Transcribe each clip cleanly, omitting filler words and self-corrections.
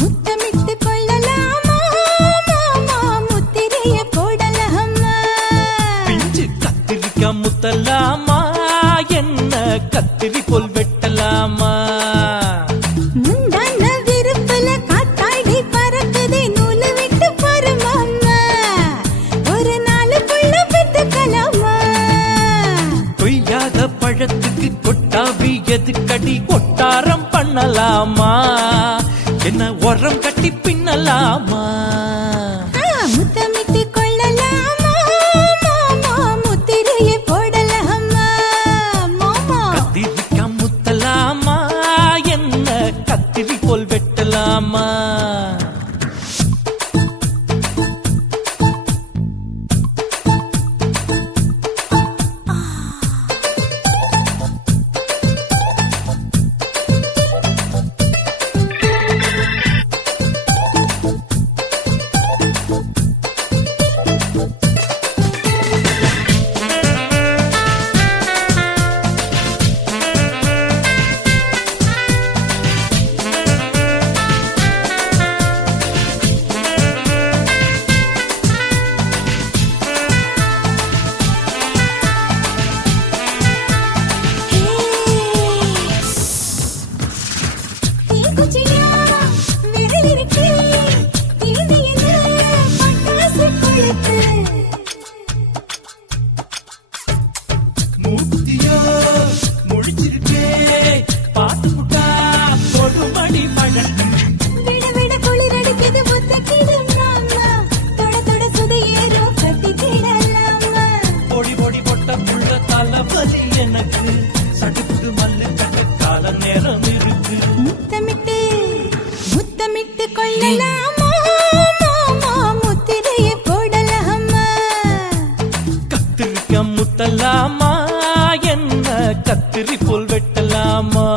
முத்தமிட்டு கொள்ளலாமா மாமா முத்திரைய போடலாமா கத்திரி போல் வெட்டலாமா? முந்தான விருப்பல காத்தாடி பறக்குதே நூலு விட்டு பரமாமா, ஒரு நாளுக்குள்ள பெத்துக்கலாமா? கொய்யாத பழத்துக்கு கொட்டாவி எதுக்கடி ஒட்டாரம் பண்ணலாமா? என்ன உரம் கட்டி பின்னலாமா? முத்தமிட்டு கொள்ளலாமா மாமா, முத்திரையை போடலாமா மாமா? கத்திரிக்கா முத்தலாமா? என்ன கத்திரி போல் வெட்டலாமா? மூத்தியோ முடிச்சிருக்கே பாத்து புட்டா கொடுமடி மழை விட விட குளிர் அடிக்குது முத்தக்கிடும் மாமா, தொட தொட சுதையேறோ கட்டிக்கிடலாமா? பொடி பொடி பொட்ட புள்ள தலவலி எனக்கு சடுக்கு மல்லு கட்ட கால நேரம் இருக்கு. முத்தமிட்டு முத்தமிட்டு கொள்ளலாமா மாமா, முத்திரையை போடலாமா? கத்திரிக்கா முத்தலாமா? என்ன கத்திரி போல் வெட்டலாமா?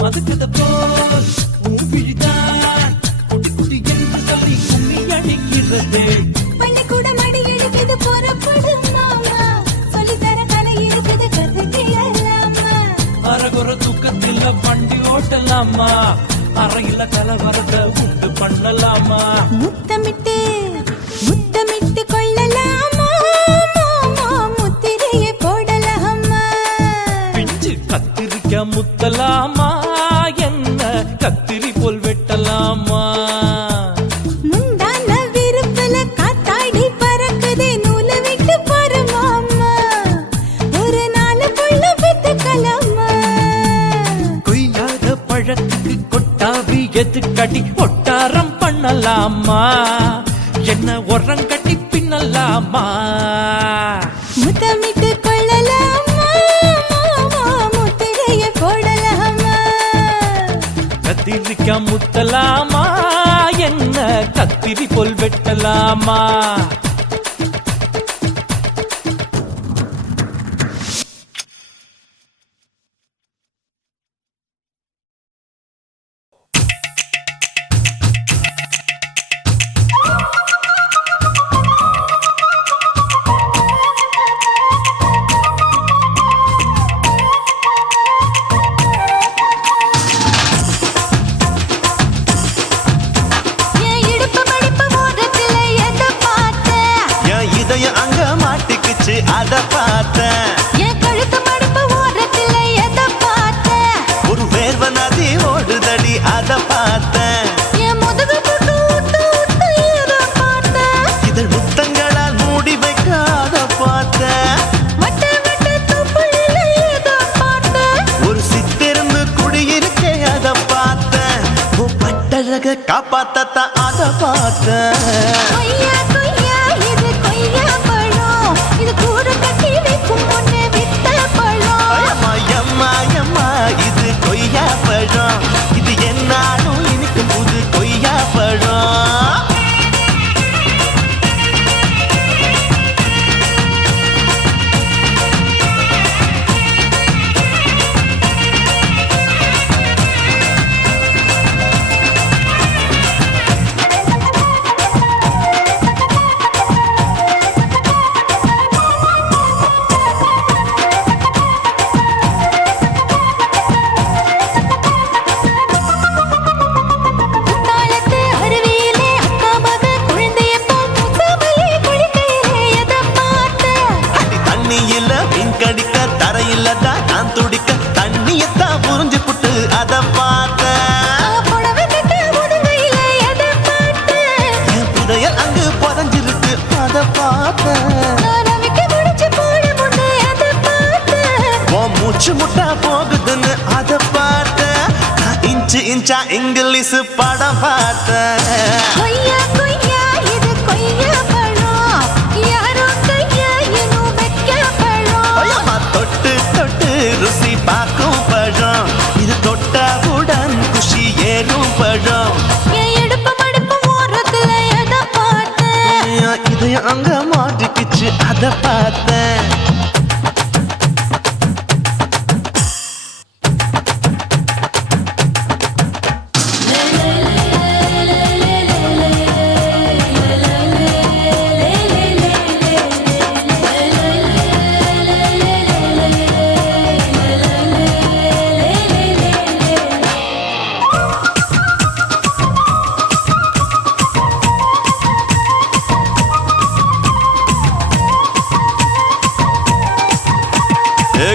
மதுக்கத போல் ஊவிழிதான் குட்டி குட்டி என்று சொல்லி கும்மி அடிக்கிறது. பள்ளிக்கூடம் அடி எடுக்குது புறப்படும் மாமா, சொல்லித்தர கலை இருக்குது கத்துக்கலாமா? அரகுற தூக்கத்தில் வண்டி ஓட்டலாமா? அறையில கலவரத்தை உண்டு பண்ணலாமா? முத்தமிட்டு முத்தமிட்டு கொள்ளலாமா மாமா, முத்திரையை போடலாமா? பிஞ்சு கத்திரிக்கா முத்தலாமா? என்ன கத்திரி போல் வெட்டலாமா? முந்தான விருப்பல காத்தாடி பறக்குதே நூலு விட்டு பரமாமா, ஒரு நாளுக்குள்ள பெத்துக்கலாமா? கொய்யாத பழத்துக்கு கொட்டாவி எதுக்கடி ஒட்டாரம் பண்ணலாமா? என்ன உரம் கட்டி பின்னலாமா? முத்தமிட்டு கொள்ளலாமா மாமா, முத்திரையை போடலாமா? கத்திரிக்கா முத்தலாமா? என்ன கத்திரி போல் வெட்டலாமா? என் இடுப்பு மடிப்பு ஓரத்துல எதை பார்த்த? என் இதயம் அங்க மாட்டிக்குச்சு அத பார்த்தேன். என் கழுத்து மடிப்பு ஓரத்துல எதை பார்த்த? ஒரு வேர்வ நதி ஓடுதடி அத பார்த்தேன். என் முதுகு புட்டு ஊத்து ஊத்து எதை பார்த்த? இதழ் முத்தங்களால் மூடி வைக்க அத பார்த்தேன். வட்ட வட்ட தொப்புளில எதை பார்த்த? ஒரு சித்திருந்து குடியிருக்கே அத பார்த்தேன். உன் பட்டழக காப்பாத்தத்தான் அத பார்த்தேன். கொய்யா கொய்யா இது கொய்யா பழம், இது கூட அங்கு புதஞ்சிருக்கு அத பார்த்தேன். ரவிக்கு முடிச்சு போட முன்னே அதை பார்த்தேன். உன் மூச்சு முட்டா போகுதுன்னு அத பார்த்தேன். நான் இன்ச்சு இன்ச்சா இங்கிலீஷ் படம் பார்த்தேன். கொய்யா கொய்யா இது கொய்யா பழம், யாரோ கையா இன்னும் வைக்க பழம். ஐயம்மா, தொட்டு தொட்டு ருசி பார்க்கும் பழம், இது தொட்டாவுடன் குஷி ஏறும் பழம். என் இடுப்பு மடுப்பு ஓரத்துல எதை பார்த்தேன். என் இதயம் அங்க மாட்டிக்கிச்சு அத பார்த்தேன்.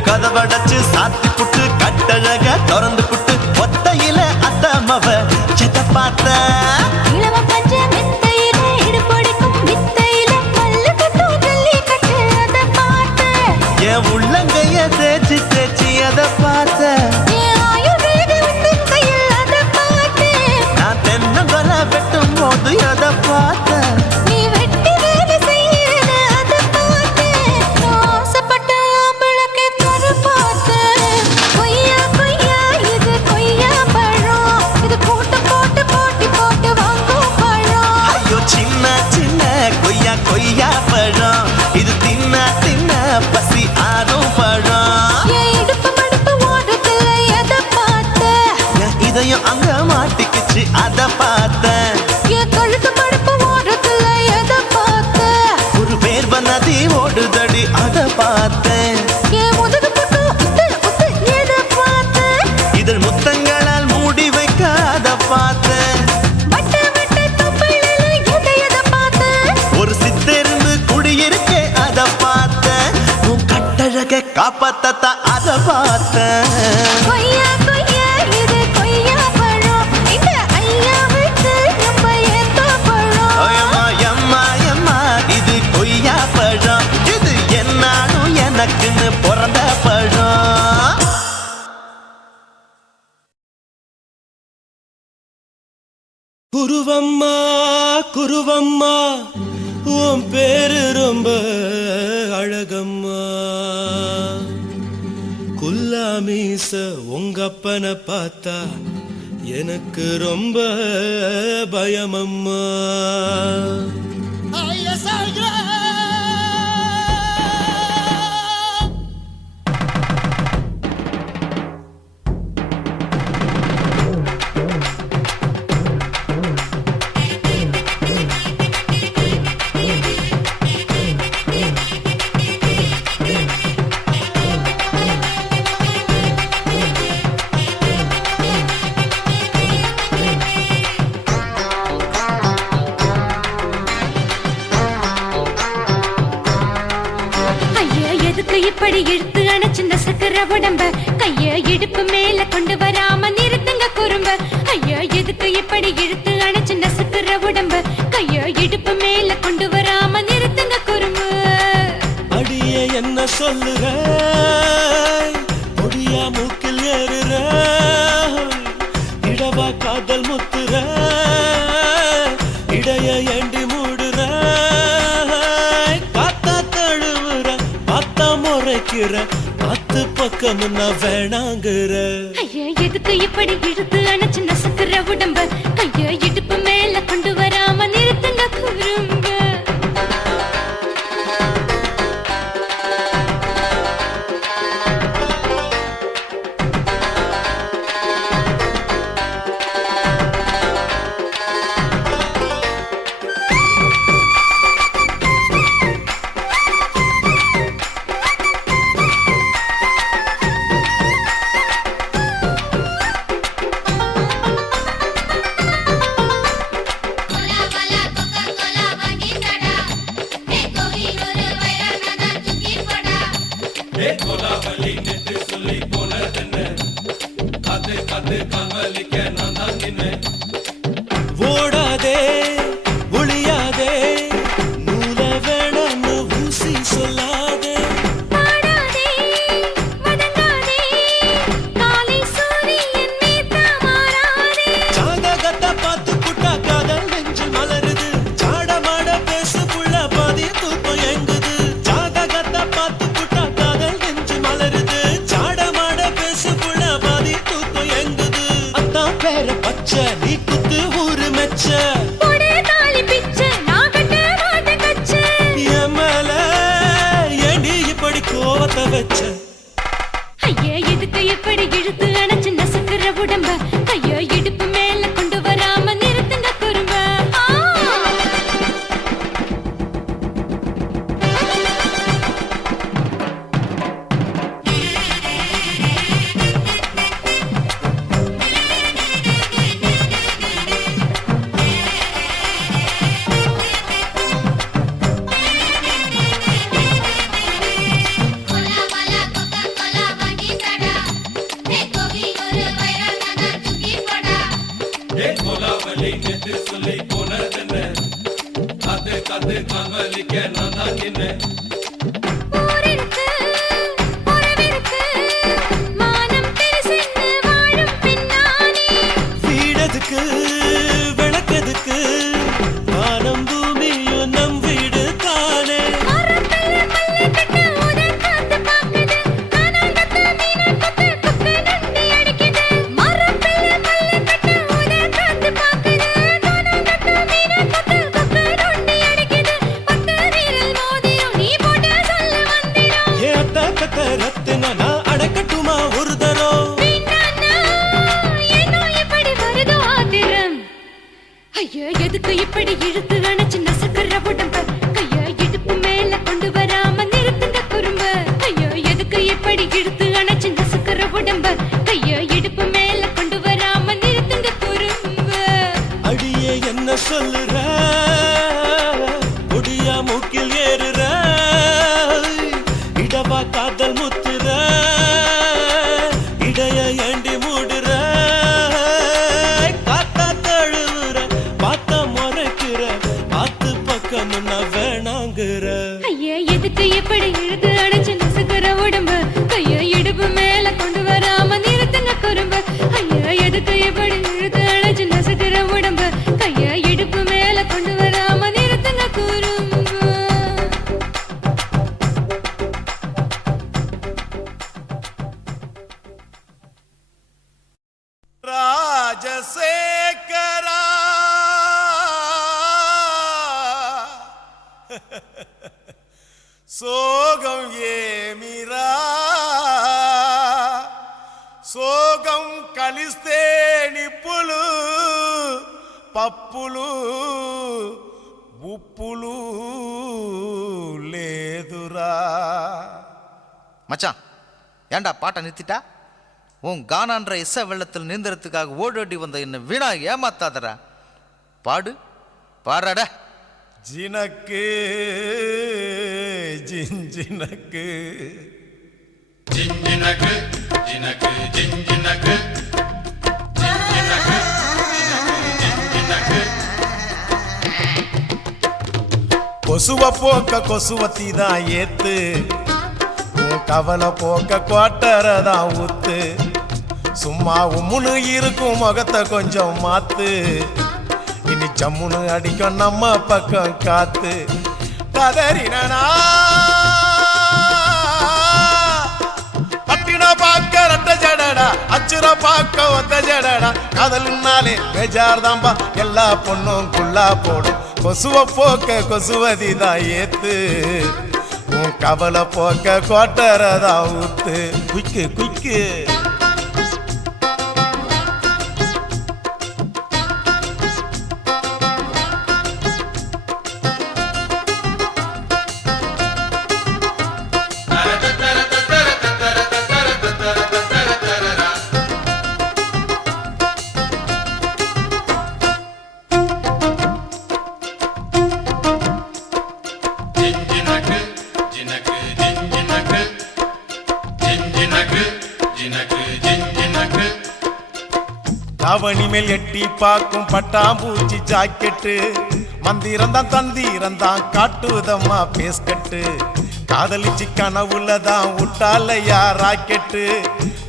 கதவடைச்சு சாத்தி புட்டு கட்டழக திறந்து புட்டு ஒத்தையில அத்தமவ செத்த பார்த்த. இளவ பஞ்ச மெத்தையில இடுப்பொடிக்கும் வித்தையில மல்லு கட்டும் ஜல்லி கட்டு அதை பார்த்தேன். என் உள்ளங்கைய தேய்ச்சி தேய்ச்சி அத பார்த்த. என் ஆயுர்வேத உந்தன் கையில் அதை பார்த்தேன். நான் தென்னங்கொலை வெட்டும் போது அத பார்த்த. நீ வெட்டி வேலை செய்யறது அதை பார்த்தேன். நான் ஆசைப்பட்ட ஆம்பளுக்கு தர பார்த்தேன். கொய்யா கொய்யா இது கொய்யா பழம், இது போட்டு போட்டு போட்டி போட்டு வாங்கும் பழம். ஐயோ சின்ன சின்ன கொய்யா கொய்யா பழம், இது தின்ன தின்ன பசி ஆறும் பழம். என் இடுப்பு மடுப்பு ஓரத்துல எதை பார்த்தேன். என் இதயம் அங்க மாட்டிக்கிச்சு அத பார்த்தேன். என் கழுத்து மடுப்பு ஓரத்துல எதை பார்த்தேன். ஒரு வேர்வ நதி ஓடுதடி அத பார்த்தேன். என் முதுகு பக்கம் உத்து உத்து எதை பார்த்தேன். இதழ் முத்தங்களால் மூடி வைக்க அத பார்த்தேன். வட்ட வட்ட தொப்பையில எதை பார்த்தேன். ஒரு சித்தெரும்பு குடியிருக்கே அத பார்த்தேன். உன் கட்டழக காப்பாத்தத்தா அத பார்த்தேன். கொய்யா கொய்யா இது கொய்யா பழம், இந்த ஐயா விட்டு நம்ம ஏத்த பழம். ஐயம்மா எம்மா எம்மா இது கொய்யா பழம், இது என்னாலும் எனக்குன்னு பிறந்த பழம். குருவம்மா குருவம்மா உன் பேரு ரொம்ப அழகம்மா. குல்லாமீச உங்க அப்பனை பார்த்தா எனக்கு ரொம்ப பயமம்மா. ஐயா எதுக்கு இப்படி இழுத்து அணைச்சிருந்த சக்கர உடம்ப, கைய இடுப்பு மேல கொண்டு வராம நிறுத்துங்க குறும்ப. ஐயா எதுக்கு இப்படி இழுத்து அணைச்சிருந்த சக்கர உடம்ப, கைய இடுப்பு மேல கொண்டு வராம நிறுத்துங்க குறும்ப. அடியே என்ன சொல்லுற, முடியா மூக்கில் ஏறுற, இடவா காதல் முத்துற, இடைய ஏண்டி மூடுற, காத்தா தழுவுற, பார்த்தா முறைக்கிற, பத்து பக்கம் நான் வேணாங்குற. ஐயா எதுக்கு இப்படி இழுத்து அணைச்சு நசுக்குற உடம்ப, கைய இடுப்பு மேல கொண்டு வராம நிறுத்துங்க குறும்ப. வச்ச ஐயா எதுக்கு இப்படி இழுத்து அணைச்சு நசுக்கிற உடம்ப கைய இடுப்பு மேல கொண்டு வராம நிறுத்துங்க குறும்ப கோலாவலி நெத்து சொல்லி போனதென்ன காத்து காத்து கால்வலிக்க நான் தான் நின்ன வீடதுக்கு விளக்கதுக்கு வானம் பூமியும் நம் வீடு தானே ரத்தினா நான் அடக்கட்டுமா ஒரு தரம் ஐயா எதுக்கு இப்படி இழுத்து அணைச்சு நசுக்கிற உடம்ப கைய இடுப்பு மேல கொண்டு வராம நிறுத்துங்க குறும்ப ஐயா எதுக்கு இப்படி இழுத்து அணைச்சு நசுக்கிற உடம்ப கைய இடுப்பு மேல கொண்டு வராம நிறுத்துங்க குறும்ப அடியே என்ன சொல்லுற ஒடியா மூக்கில் ஏறுற இடவா காதல் முத்துற இடைய ஏண்டி மூடுற காத்தா தழுவுற பார்த்த முறைக்கிற பார்த்து பக்கம் நான் வேணாங்குற ஐயா எதுக்கு இப்படி இழுத்து அணைச்சு நசுக்கிற உடம்ப கைய இடுப்பு மேல கொண்டு வராம நிறுத்துங்க குறும்ப ஐயா எதுக்கு இப்படி இழுத்து அணைச்சு நசுக்கிற உடம்ப கைய இடுப்பு மேல கொண்டு வராம நிறுத்துங்க குறும்ப ராஜசேகரா சோகம் ஏமிரா సోగం కలిస్తే నిప్పులు పప్పులు ఉప్పులు లేదురా. மச்சான் ஏண்டா பாட்டை நிறுத்திட்டா? உன் கானான்ற இசை வெள்ளத்தில் நீந்தறதுக்காக ஓடோடி வந்த என்ன வீணா ஏமாத்தாதரா. பாடு பாடுறாட. ஜினக்கு ஜிஞ்சினக்கு ஜிஞ்சினக்கு ஜினக்கு ஜிஞ்சினக்கு ஜிஞ்சினக்கு ஜிஞ்சினக்கு கொசுவ போக்க கொசுவத்தி தான் ஏத்து, உன் கவலை போக்க கோட்டரதான் ஊத்து. சும்மா உம்முன்னு இருக்கும் முகத்தை கொஞ்சம் மாத்து, இனி ஜம்முன்னு அடிக்கும் நம்ம பக்கம் காத்து. கதறினா பட்டின பாக்க ரெட்ட ஜடடா, அச்சுர பாக்க ஒத்த ஜடடா. காதலுன்னாலே பேஜார் தாம்பா, எல்லா பொண்ணும் குள்ளா போடும். கொசுவ போக்க கொசுவதி தான் ஏத்து, உன் கவலை போக்க கோட்டரதான் ஊத்து. குய்க்கு குய்க்கு அவனி மேல் எட்டி பார்க்கும் பட்டாம்பூச்சி ஜாக்கெட்டு, மந்திரந்தான் தந்திரந்தான் காட்டுதம்மா பேஸ்கட்டு. காதலிச்சு கனவுள்ளதான் விட்டாலையா ராக்கெட்டு,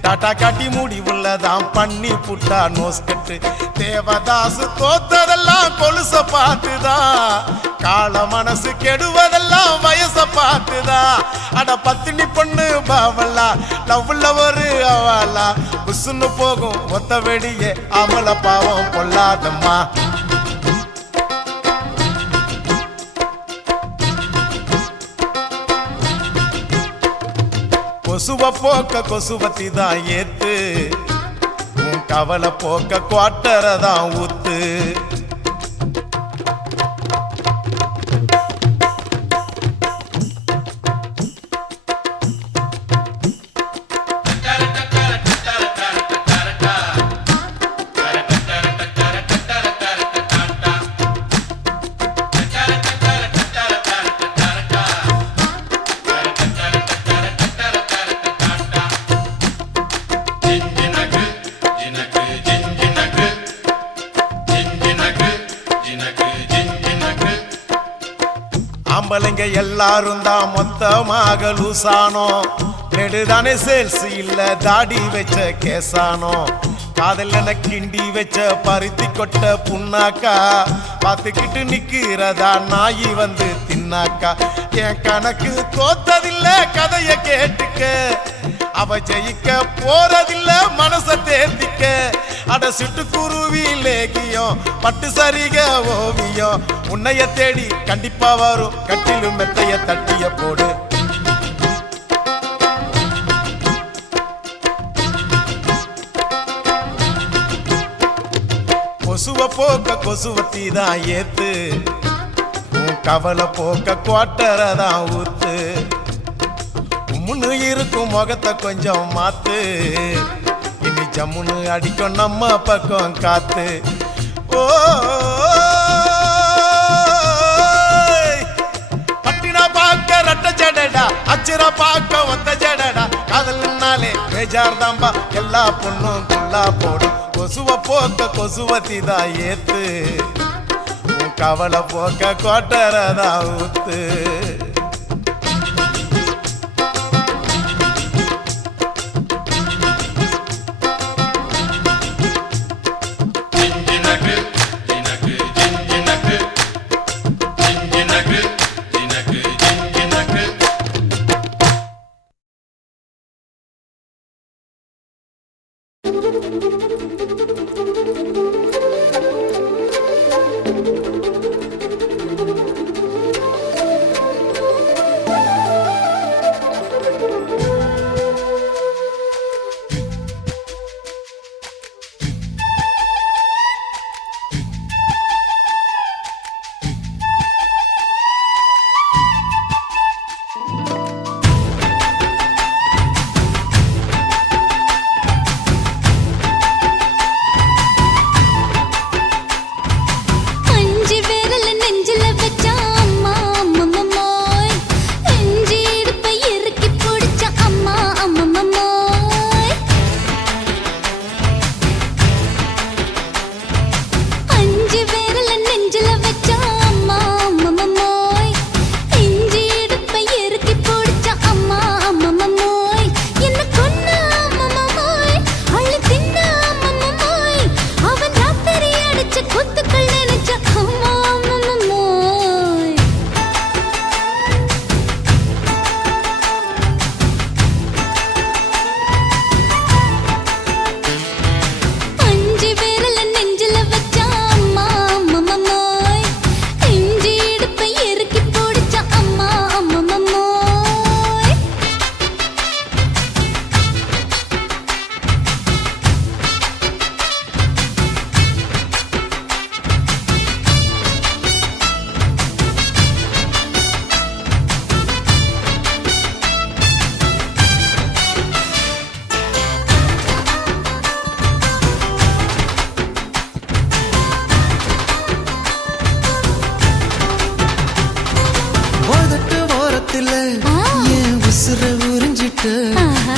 டாட்டா காட்டி மூடி உள்ளதான் பண்ணி புட்டா நோஸ்கட்டு. தேவதாசு தோத்ததெல்லாம் கொலுச பார்த்துதான், கால மனசு கெடுவதெல்லாம் வயச பார்த்துதான். அட பத்தினி பொண்ணு பாவலா, லவ்ல ஒரு அவலா, புசுன்னு போகும் மொத்த வெடியே அமல பாவம் கொள்ளாதம்மா. கொசுவ போக்க கொசுவத்தி தான் ஏத்து, உன் கவலை போக்க குவாட்டரை தான் ஊத்து. ஆம்பளைங்க எல்லாரும் தான் மொத்தமாக லூசானோ, நெடுதானே சேல்ஸ் இல்ல தாடி வச்ச கேசானோ. காதல் கிண்டி வச்ச பருத்தி கொட்ட புண்ணாக்கா, பார்த்துக்கிட்டு நிக்கிறதா நாயி வந்து தின்னாக்கா. என் கணக்கு தோத்ததில்ல கதைய கேட்டுக்க, அவ ஜெயிக்க போறதில்ல மனச தேர்த்திக்க. அட சிட்டுக்குருவி லேகியம் பட்டு சரிக ஓவியம், உன்னைய தேடி கண்டிப்பா வரும் கட்டிலும் மெத்தைய தட்டிய போடு. கொசுவ போக்க கொசுவத்தி தான் ஏத்து, உன் கவலை போக்க குவாட்டரை தான் ஊத்து. முன்னு இருக்கும் முகத்தை கொஞ்சம் மாத்து, இனி ஜம்முன்னு அடிக்கும் நம்ம பக்கம் காத்து. ஓ பட்டினா பார்க்க ரட்ட ஜடடா, அச்சிரா பார்க்க ஒத்த ஜடடா. காதல்னாலே பேஜார் தாம்பா, எல்லா பொண்ணும் குள்ளா போடும். கொசுவ போக்க கொசுவத்தி தான் ஏத்து, உன் கவலை போக்க கோட்டரை தான் ஊத்து.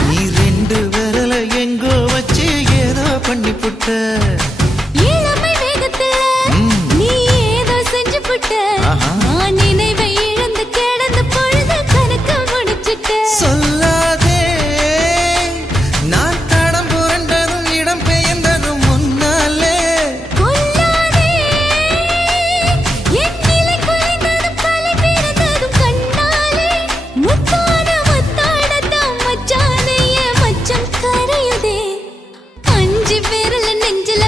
நீ ரெண்டு விரல எங்கோ வச்சு ஏதோ பண்ணி புட்ட இளமை வேகத்துல நீ ஏதோ செஞ்சு புட்ட நான் நினைவை இழந்து கிடந்த பொழுது கணக்கு முடிச்சிட்ட சொல்லாதே நான் தடம் புரண்டதும் இடம் பெயர்ந்ததும் முன்னாலே கொல்லாதே என் நிலை குலைந்ததும் கலை பிறந்ததும் கண்ணாலே முத்தான முத்தாடத்தான் மச்சானைய மச்சம் கரையுதே அஞ்சு விரல நெஞ்சில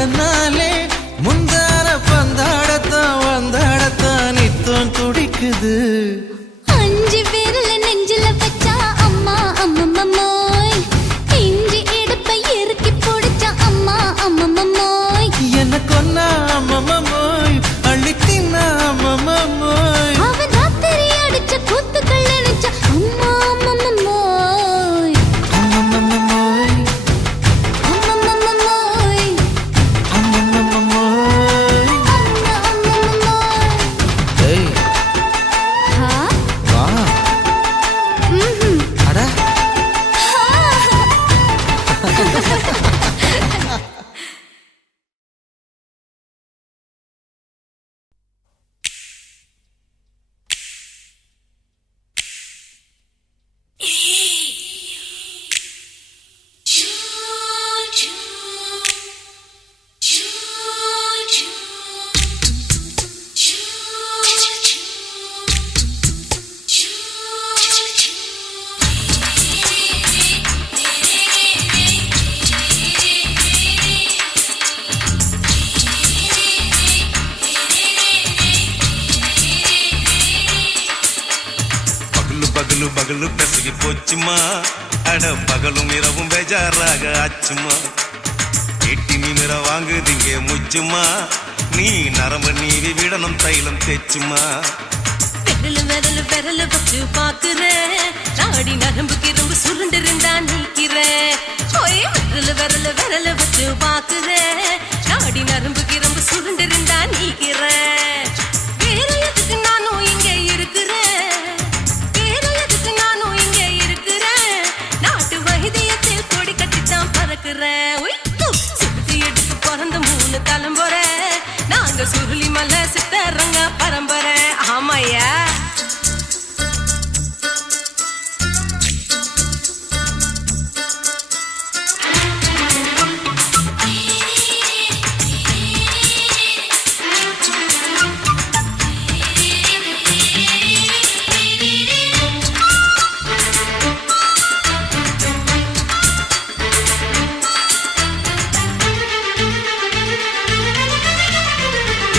அதனாலே முந்தான பந்தாடத்தான் வந்தாடத்தான் நித்தம் துடிக்குது. 5 விரல நெஞ்சில வச்சா அம்மா அம்மம்மோய், இஞ்சி இடுப்பை இறுக்கி பிடிச்சா அம்மா அம்மம்மோய், என்ன கொன்னா அம்மம்மோய், அள்ளி தின்னா அம்மம்மோய், அவன் ராத்திரி அடிச்ச கூத்துக்கள் நினைச்சா அம்மா அம்மம்மோய், அம்மம்மோய், அம்மம்மோய், அம்மம்மோய். அம்மம்மோய். ஏய் ஹா? வா ம்ஹும். அட பகலு பகலு பெசகி போச்சுமா, அட பகலும் இரவும் பேஜாராக ஆச்சுமா, எட்டி நிமிர வாங்குதிங்க முச்சுமா, நீ நரம்பு நீவி விடணும் தைலம் தேச்சுமா. விரலு விரலு விரலு வச்சு பாக்குறேன், நாடி நரம்பு கிரம்பு சுருண்டிருந்தா நீக்கிறேன். ஓய் விரலு விரலு விரலு வச்சு பாக்குறேன், நாடி நரம்பு கிரம்பு சுருண்டிருந்தா நீக்கிறேன். வேற எதுக்கு நானும் இங்க இருக்கிறேன், வேற எதுக்கு நானும் இங்க இருக்கிறேன், நாட்டு வைத்தியத்தில் கொடி கட்டித்தான் பறக்கிறேன். சுத்தி எடுத்து பிறந்த 3 தலைமுறை, நாங்க சுருளி மலை சித்தரங்க பரம்பரை. ஆமாய்யா.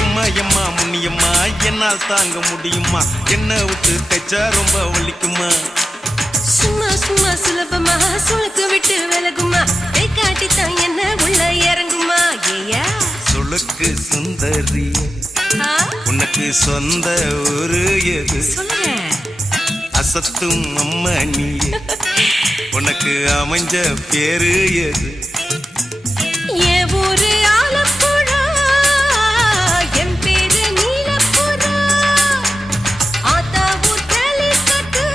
எம்மா எம்மா முன்னியம்மா என்னால் தாங்க முடியுமா, என்ன விட்டு தைச்சா ரொம்ப வலிக்குமா. சும்மா சும்மா சுலபமா சுளுக்கு விட்டு விலகுமா, கை காட்டித்தான் என்ன உள்ள இறங்குமா. ஏயா சுளுக்கு சுந்தரி உனக்கு சொந்த ஊரு எது, சொல்றேன் அசத்தும் அம்மா நீயே, உனக்கு அமைஞ்ச பேரு எது. என் ஊரு ஆலப்புழா, என் பேரு நீலப்புறா, ஆத்தா ஊர் கேலிக்கட்டு,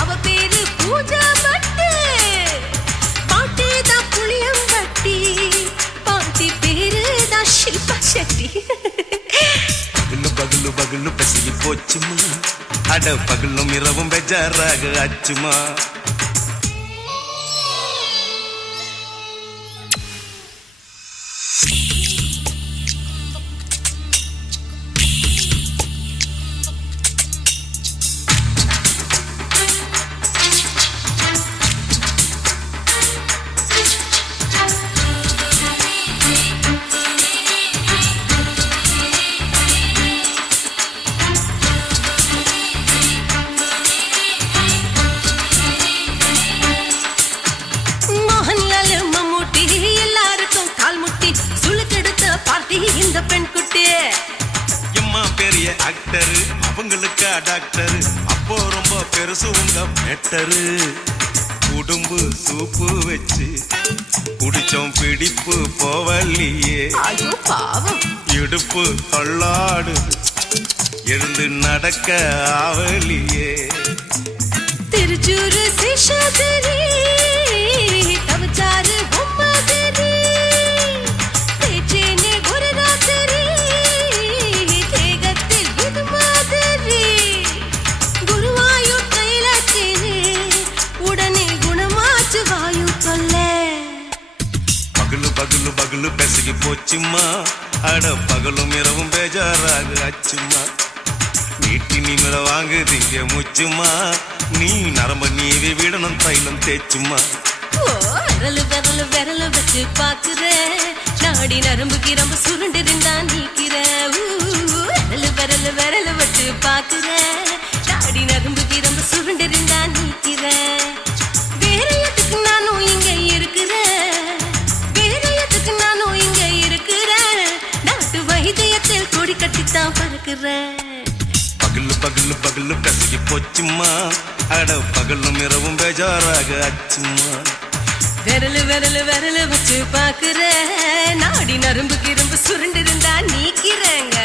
அவ பேரு பூஜா பட்டு, பாட்டி தான் புளியம்பட்டி, பாட்டி பேரு தான் ஷில்பா செட்டி. பகலு பகலு பகலு பசிக்கு போச்சுமா, அட பகலும் இரவும் பெஜாராக ஆச்சுமா. மோகன்லால் மம்மூட்டி எல்லாருக்கும் கால் முட்டி, சுளுக்கெடுத்த பார்ட்டி இந்த பெண் குட்டி. எம்மா பெரிய ஆக்டரு, அவங்களுக்கா டாக்டரு, அப்போ ரொம்ப பெருசு உங்க மேட்டரு. உடும்பு சூப்பு வச்சு குடிச்சோம் பிடிப்பு போவல்லையே, ஐயோ பாவம். இடுப்பு தள்ளாடு எழுந்து நடக்க ஆவலியே. திருச்சூரு சேஷாதிரி, தவச்சாரு பொம்மாதிரி, தேச்சேனே ஒரு ராத்திரி, தேகத்தில் இது மாதிரி, குருவாயூர் தைலத்திலே உடனே குணமாச்சு வாயு தொல்லை. பகலு பகலு பகலு பெசகி போச்சுமா, அட பகலும் இரவும் பேஜாராக ஆச்சுமா, நீட்டி நிமிர வாங்குதிங்க முச்சுமா, நீ நரம்ப நீவி விடணும் தைலம் தேச்சுமா. ஓ விரலு விரலு விரலு வச்சு பாக்குறேன், நாடி நரம்பு கிரம்பு சுருண்டு இருந்தா நீக்கிற விரல் விரல் விரல் வச்சு பாக்குற நாடி நரம்பு கிரம்பு சுருண்டு இருந்தா நீக்கிற வேற எதுக்கு நானும் இங்க இருக்கிற வேற எதுக்கு நானும் இங்க இருக்கிற நாட்டு வைத்தியத்தில் கொடி கட்டித்தான் பறக்குற பகலு பகலு பகலு கசகி போச்சுமா அட பகலும் இரவும் பேஜாராக அச்சுமா விரல் விரல் விரல் வச்சு பாக்குற நாடி நரம்பு கிரம்பு சுருண்டு இருந்தா நீக்கிறேங்க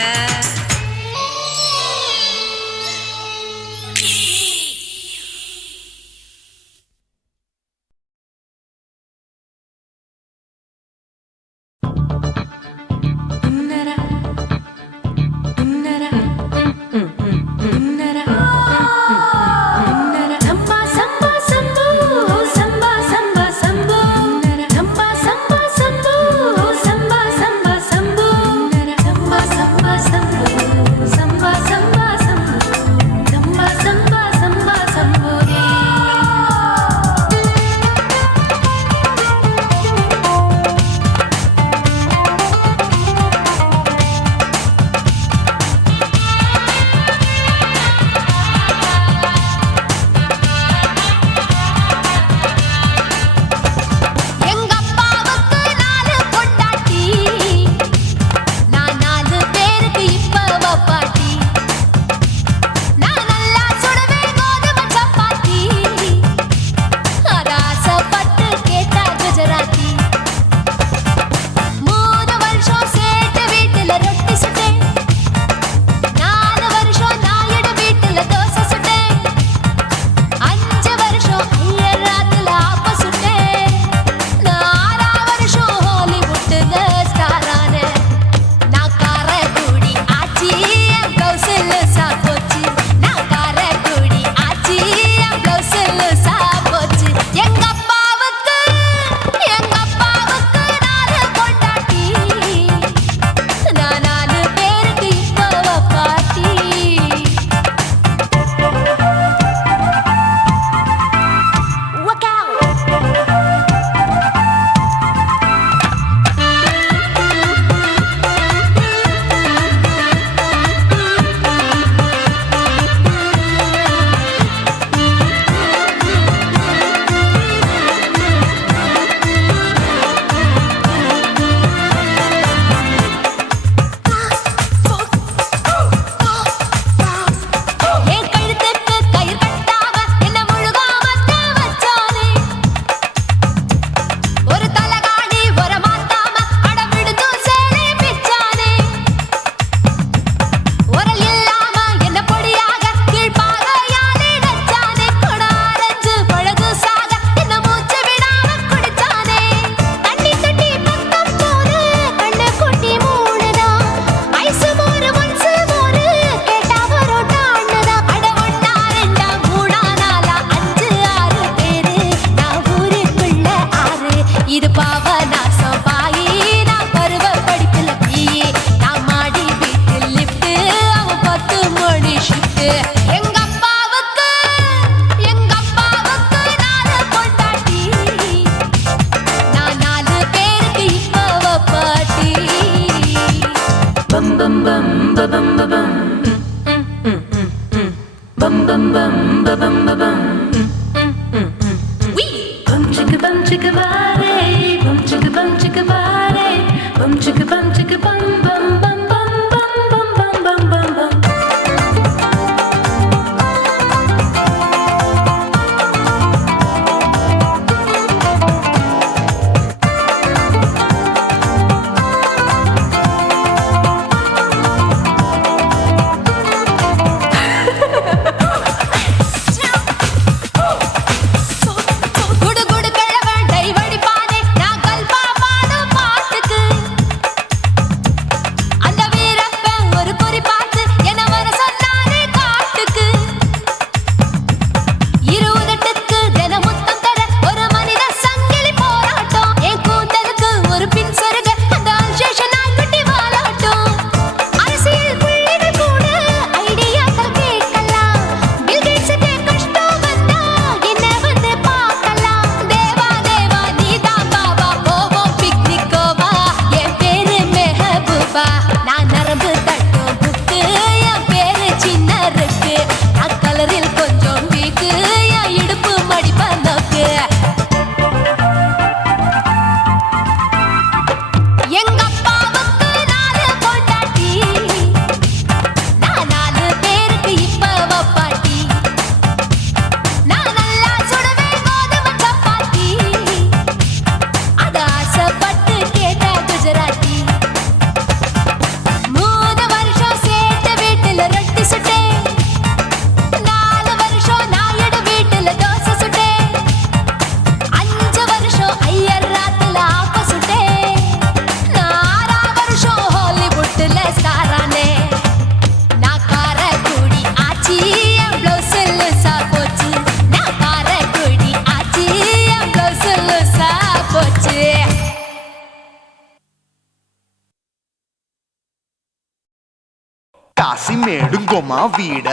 తాసి మేడుంగోమా వీడ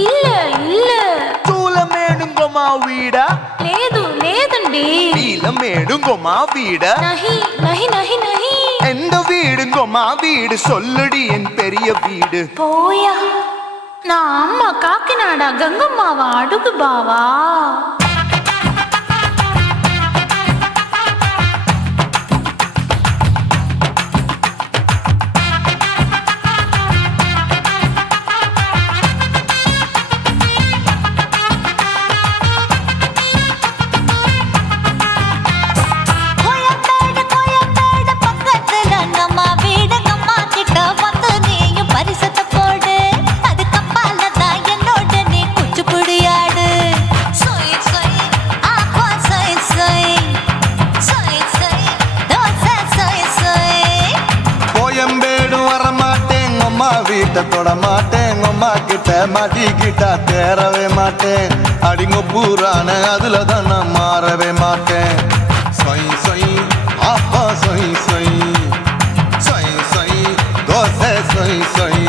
இல்ல இல்ல తూల మేడుంగోమా వీడ లేదు లేదండి నీల మేడుంగోమా వీడ நஹி நஹி நஹி நஹி எந்த வீடுங்கோமா வீடு சொல்லுடி என் பெரிய வீடு போயா நான் அம்மா காக்கிநாடா கங்கம்மாவா அடுகு பாவா வீட்டை தொட மாட்டேன் அம்மா கிட்ட மாட்டிக்கிட்டா தேரவே மாட்டேன் அடிங்க பூரான அதுல தான் நான் மாறவே மாட்டேன் சொய் சொய் அப்பா சொய் சொய் சொய் சொய் தோசை சொய் சொய்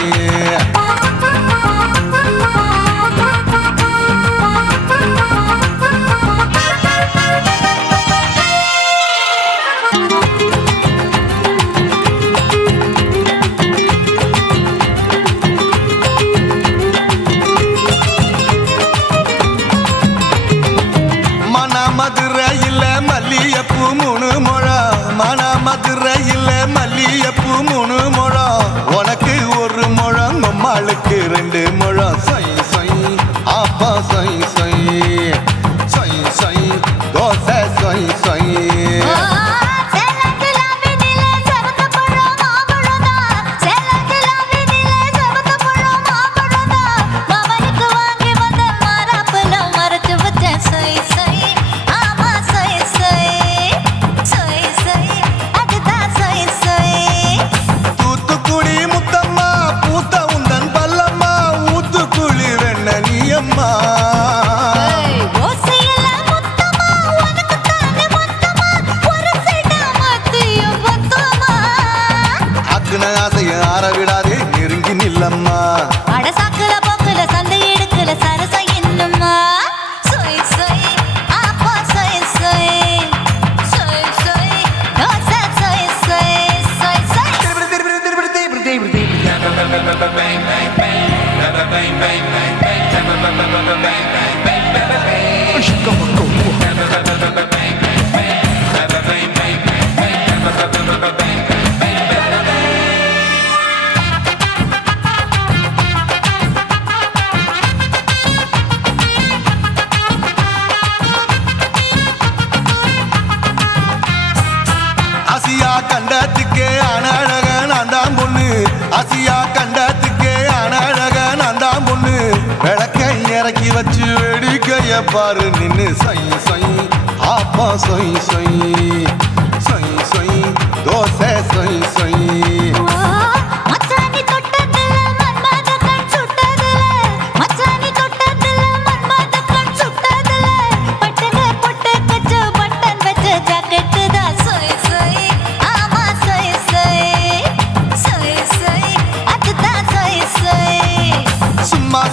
மதுரையில் மல்லியப்பூ 3 முழம் மன மதுரையில் மல்லியப்பூ 3 முழம் உனக்கு 1 முழம் அம்மாளுக்கு 2 முழம் சொய் சொய் அப்பா சொய் சொய் சொய் சொய் தோசை சொய் சொய் விடாதே நெருங்கி நில்லம்மா அடசாக்குல போக்குல சந்தை எடுக்கல சரச என்னம்மா சொய் சொய் அப்பா சொய் சொய் சொய் சொய் தோசை சொய் சொய் சொய் சொய் கண்டத்துக்கே அனழக நான் தான் பொண்ணு ஆசியா கண்டத்துக்கே அனழக நான் தான் பொண்ணு விளக்கை இறக்கி வச்சு வேடிக்கைய பாரு நின்னு சொய் சொய் அப்பா சொய் சொய் சொய் சொய் தோசை சொய் சொய்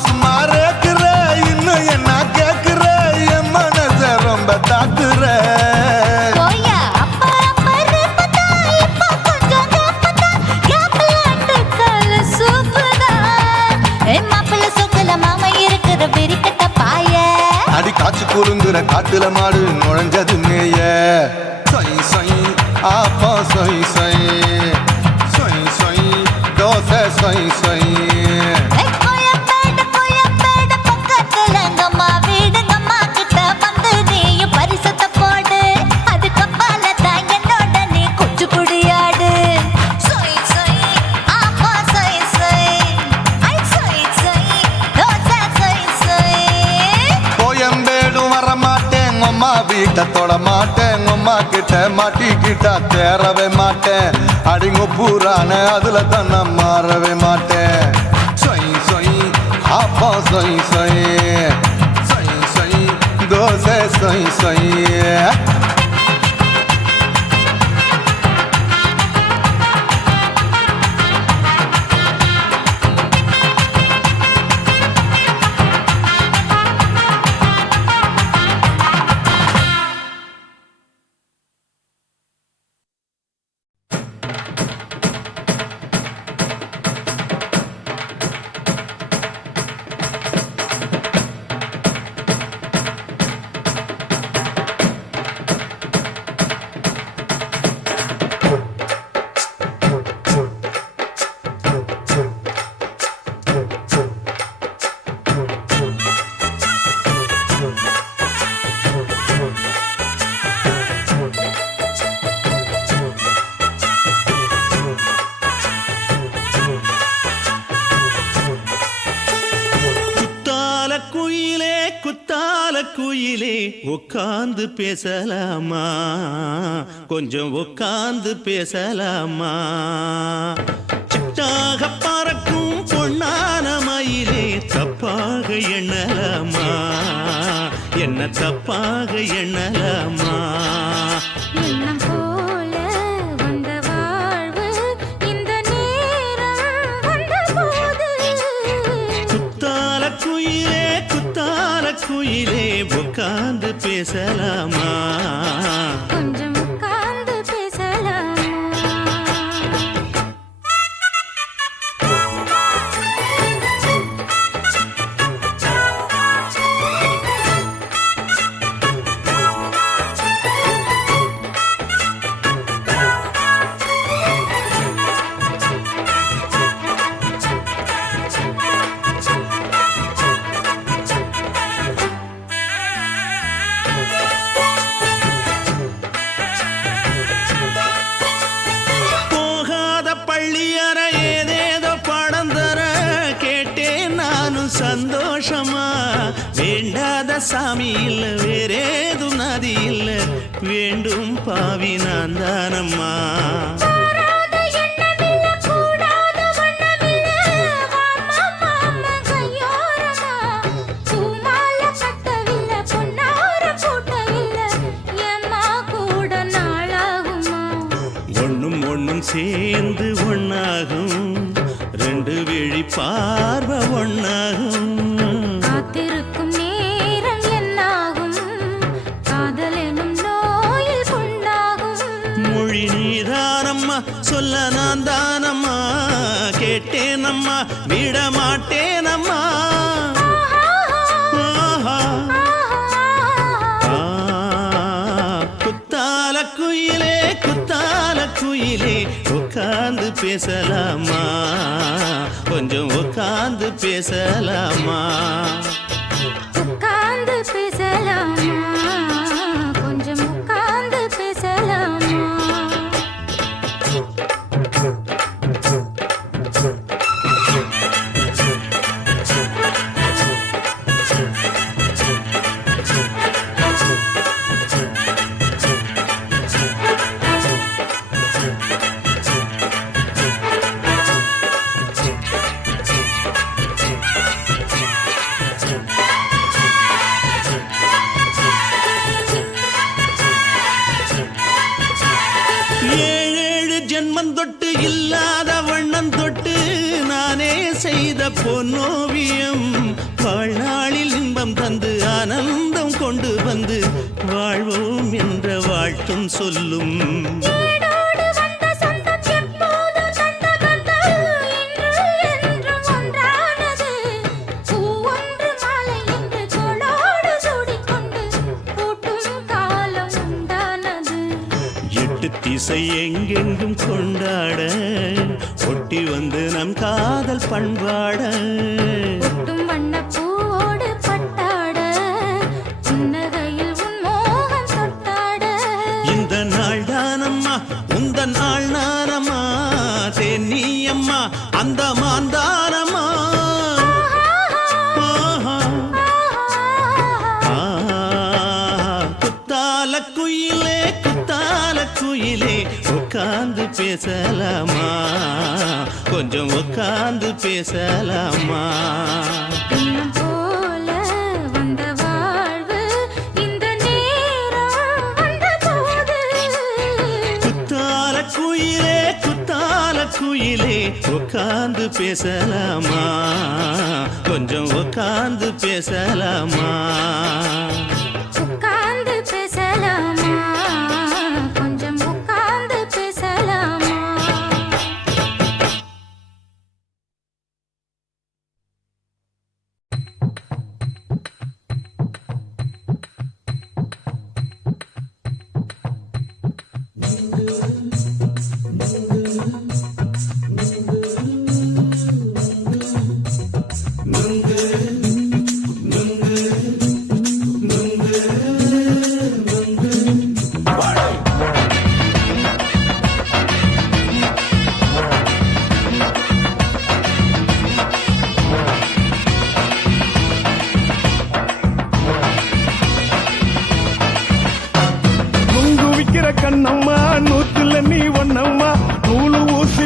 சும்மா ரேக்குற இன்னும் என்ன கேக்குற என் மனச ரொம்ப தாக்குற அடி காய்ச்சி குறுங்குற காட்டுல மாடு நுழைஞ்சது மேய சொய் சொய் அப்பா சொய் சொய் சொய் சொய் தோசை சொய் சொய் வீட்டை தொட மாட்டேன் அம்மா கிட்ட மாட்டிக்கிட்டா தேரவே மாட்டேன் அடிங்க பூரான அதுல தான் நான் மாறவே மாட்டேன் சொய் சொய் அப்பா சொய் சொய் சொய் சொய் தோசை சொய் சொய் குயிலே உட்கார்ந்து பேசலாமா, கொஞ்சம் உட்கார்ந்து பேசலாமா. சிட்டாக பறக்கும் பொன்னான மயிலே தப்பாக எண்ணலாமா, என்ன தப்பாக எண்ணலாமா. எண்ணம் போல வந்த வாழ்வு இந்த நேரம் வந்தபோது குத்தால குயிலே குத்தால குயிலே உட்கார்ந்து பேசலாமா, கொஞ்சம் உட்கார்ந்து பேசலாமா. போகாத பள்ளியற ஏதேதோ படம் தர கேட்டேன் நானும் சந்தோஷமா. வேண்டாத சாமி இல்ல வேறேதும் நதி இல்ல, வேண்டும் பாவி நான் தானம்மா. கூடாத எண்ணமில்ல, கூடாத வண்ணமில்ல, வாமா மாமா கையோரமா. பூமால கட்டவில்லை, பொன்னார கூட்டவில்லை, ஏம்மா கூட நாளாகுமா. ஒண்ணும் ஒண்ணும் சேர்ந்து ஒண்ணாகும், ரெண்டு விழி பார்வை ஒண்ணாகும். காத்திருக்கும் நேரம் என்னாகும், காதல் எனும் நோயில் புண்ணாகும். மொழி நீதானம்மா, சொல்ல நான் தானம்மா, கேட்டேனம்மா விட மாட்டேனம்மா. ஆஹா. ஆ, குத்தால குயிலே குத்தால குயிலே உட்கார்ந்து பேசலாமா, கொஞ்சம் உட்கார்ந்து பேசலாமா. உட்கார்ந்து பேசலாமா, கொஞ்சம் உட்கார்ந்து பேசலாமா. ஏழேழு ஜென்மம் தொட்டு இல்லாத வண்ணம் தொட்டு நானே செய்த பொன்னோவியம், வாழ்நாளில் இன்பம் தந்து ஆனந்தம் கொண்டு வந்து வாழ்வோம் என்ற வாழ்த்தும் சொல்லும். ஏடோடு வந்த சொந்தம் எப்போதும் தந்த பந்தம், இன்று என்றும் ஒன்றானது. பூவொன்று மாலை என்று தோளோடு சூடிக்கொண்டு பூட்டும் காலம் உண்டானது. எட்டு திசை எங்கெங்கும் கொண்டாட ஒட்டி வந்து நம் காதல் பண்பாட. ஒட்டும் வண்ணப் பூவோடு பட்டாட, புன்னகையில் உன் மோகம் தொட்டாட. இந்த நாள் தானம்மா உந்த நாள் நானம்மா, தென்னியம்மா அந்த மாந்தானம்மா. ஆஹா. ஆ, குத்தால குயிலே குத்தால குயிலே உட்கார்ந்து பேசலாமா, கொஞ்சம் உட்கார்ந்து பேசலாமா. எண்ணம் போல வந்த வாழ்வு இந்த நேரம் வந்தபோது குத்தால குயிலே குத்தால குயிலே உட்கார்ந்து பேசலாமா, கொஞ்சம் உட்கார்ந்து பேசலாமா. உட்கார்ந்து பேசலாமா, கொஞ்சம் உட்கார்ந்து பேசலாமா.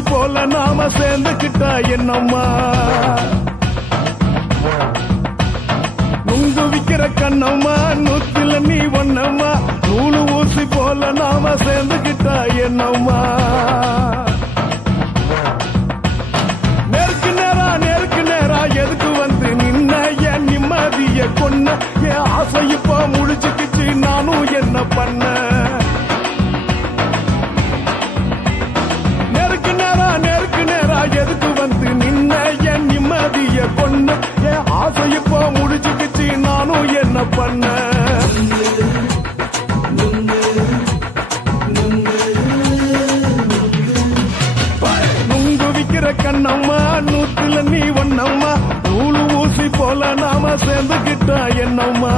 போல நாம சேர்ந்துக்கிட்டா என்னம்மா நுங்கு விக்கிற கண்ணம்மா நூத்துல நீ ஒண்ணம்மா நூலு ஊசி போல நாம சேர்ந்துக்கிட்டா என்னம்மா நேருக்கு நேரா எதுக்கு வந்து நின்ன என் நிம்மதிய கொன்ன என் ஆசை இப்ப முழிச்சுக்கிச்சு நானும் என்ன பண்ண நேருக்கு நேரா எதுக்கு வந்து நின்ன என் நிம்மதிய கொன்ன என் ஆசை இப்ப முழிச்சுக்கிச்சு நானும் என்ன பண்ண நுங்கு விக்கிற கண்ணம்மா நூத்துல நீ ஒண்ணம்மா நூலு ஊசி போல நாம சேர்ந்துக்கிட்டா என்னம்மா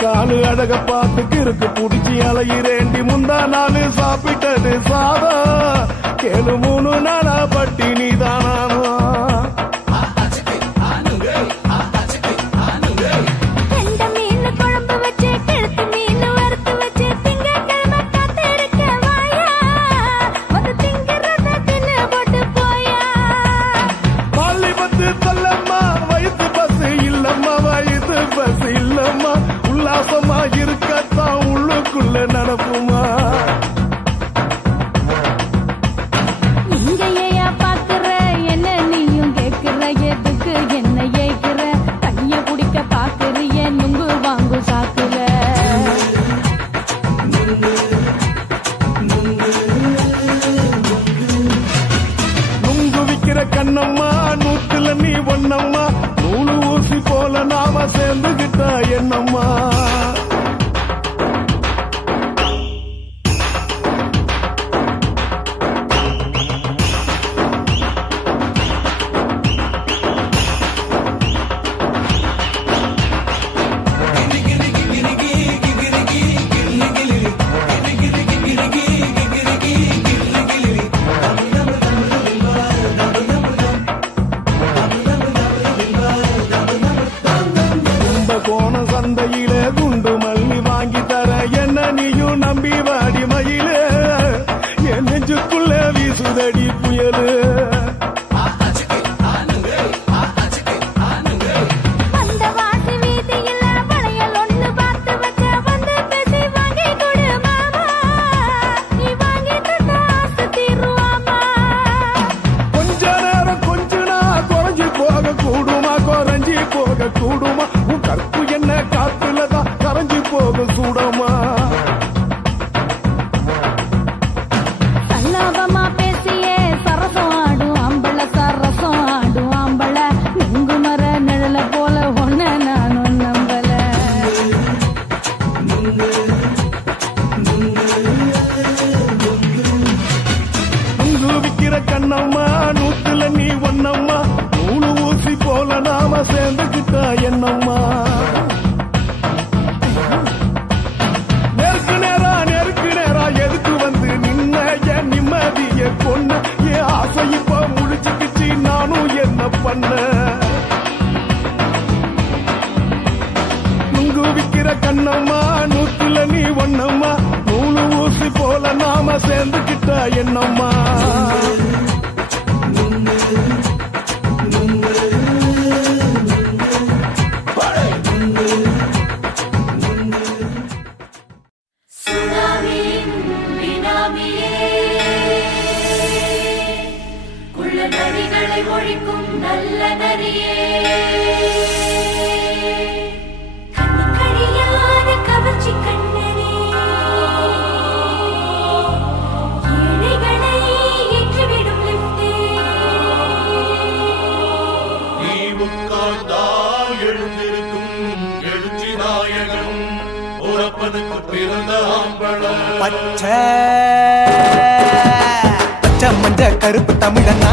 காலு அழக பார்த்துக்கு இருக்கு புடிச்சி அலையிறேண்டி முந்தா நாலு சாப்பிட்டது சாதம் கேளு 3 நாளா பட்டினி தானானோ உல்லாசமா இருக்கத்தான் உள்ளுக்குள்ள நடப்புமா இங்கேயா பாக்குற என்ன நீயும் கேக்குற எதுக்கு என்ன ஏக்குற கைய குடிக்க பாக்குறிய நுங்கு வாங்கு சாக்குற நுங்கு விக்கிற கண்ணம்மா நூத்துல நீ ஒண்ணம்மா நூலு ஊசி போல நாம சேர்ந்துகிட்டா என்னம்மா சந்தையிலே குண்டு மல்லி வாங்கி தர என்ன நீயும் நம்பி வாடி மயிலே என் நெஞ்சுக்குள்ள வீசுதடி புயலு கொஞ்ச நேரம் கொஞ்சனா குறைஞ்சி போக கூடுமா குறைஞ்சி போக கூடுமா உன் கற்பு என்ன காத்துலதான் கரைஞ்சி போக சூடமா சல்லாபமா பேசியே சரசம் ஆடும் அம்பள சரசம் ஆடும் அம்பள நுங்கு மர நிழல போல ஒன்ன நானும் நம்பல நுங்கு விக்கிற கண்ணம்மா நூத்துல நீ ஒண்ணம்மா நூலு ஊசி போல நாம சேர்ந்துக்கிட்டா என்னம்மா நேருக்கு நேரா எதுக்கு வந்து நின்ன என் நிம்மதிய கொன்ன என் ஆசை இப்ப முழிச்சுக்கிச்சு நானும் என்ன பண்ண நுங்கு விக்கிற கண்ணம்மா நூத்துல நீ ஒண்ணம்மா நூலு ஊசி போல நாம சேர்ந்துக்கிட்டா என்னம்மா ஒழிக்கும் நல்ல நரியே கவர்ச்சி கண்ணனே ஏழைகளை ஏற்றிவிடும் லிப்டே நீ உட்கார்ந்தால் எழுந்திருக்கும் எழுச்சி நாயகன் உறப்பதுக்கு பிறந்த பச்சை பச்சை மஞ்ச கருப்பு தமிழனா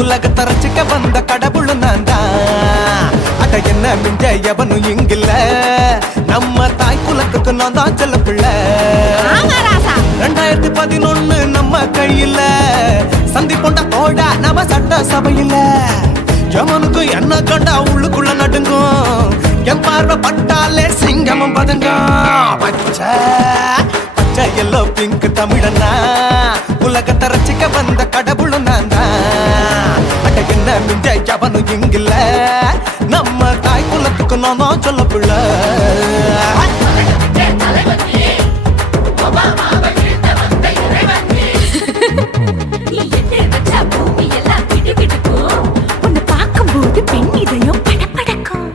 உலகத்தை ரசிக்க வந்த கடவுள் நான் தான். அட என்ன மிஞ்ச எவனும் இங்கில்ல, நம்ம தாய் குலத்துக்கு நான் தான் செல்ல பிள்ளை. 2011 நம்ம கையில சந்திப்பொண்ட தோடா நம்ம சட்ட சபையில. எவனுக்கு என்ன கண்டா உள்ளுக்குள்ள நடுங்கும், என் பார்வை பட்டாலே சிங்கமும் பதுங்கும். பச்சை பச்சை எல்லோ பிங்க் தமிழனா உலகத்தை ரசிக்க வந்த கடவுள் நான் தான். அட என்ன மிஞ்ச எவனும் இங்கில்ல, நம்ம தாய் குலத்துக்கு நான் தான் சொல்ல பிள்ளை. உன்னை பார்க்கும்போது பெண் இதயம் படபடக்கும்.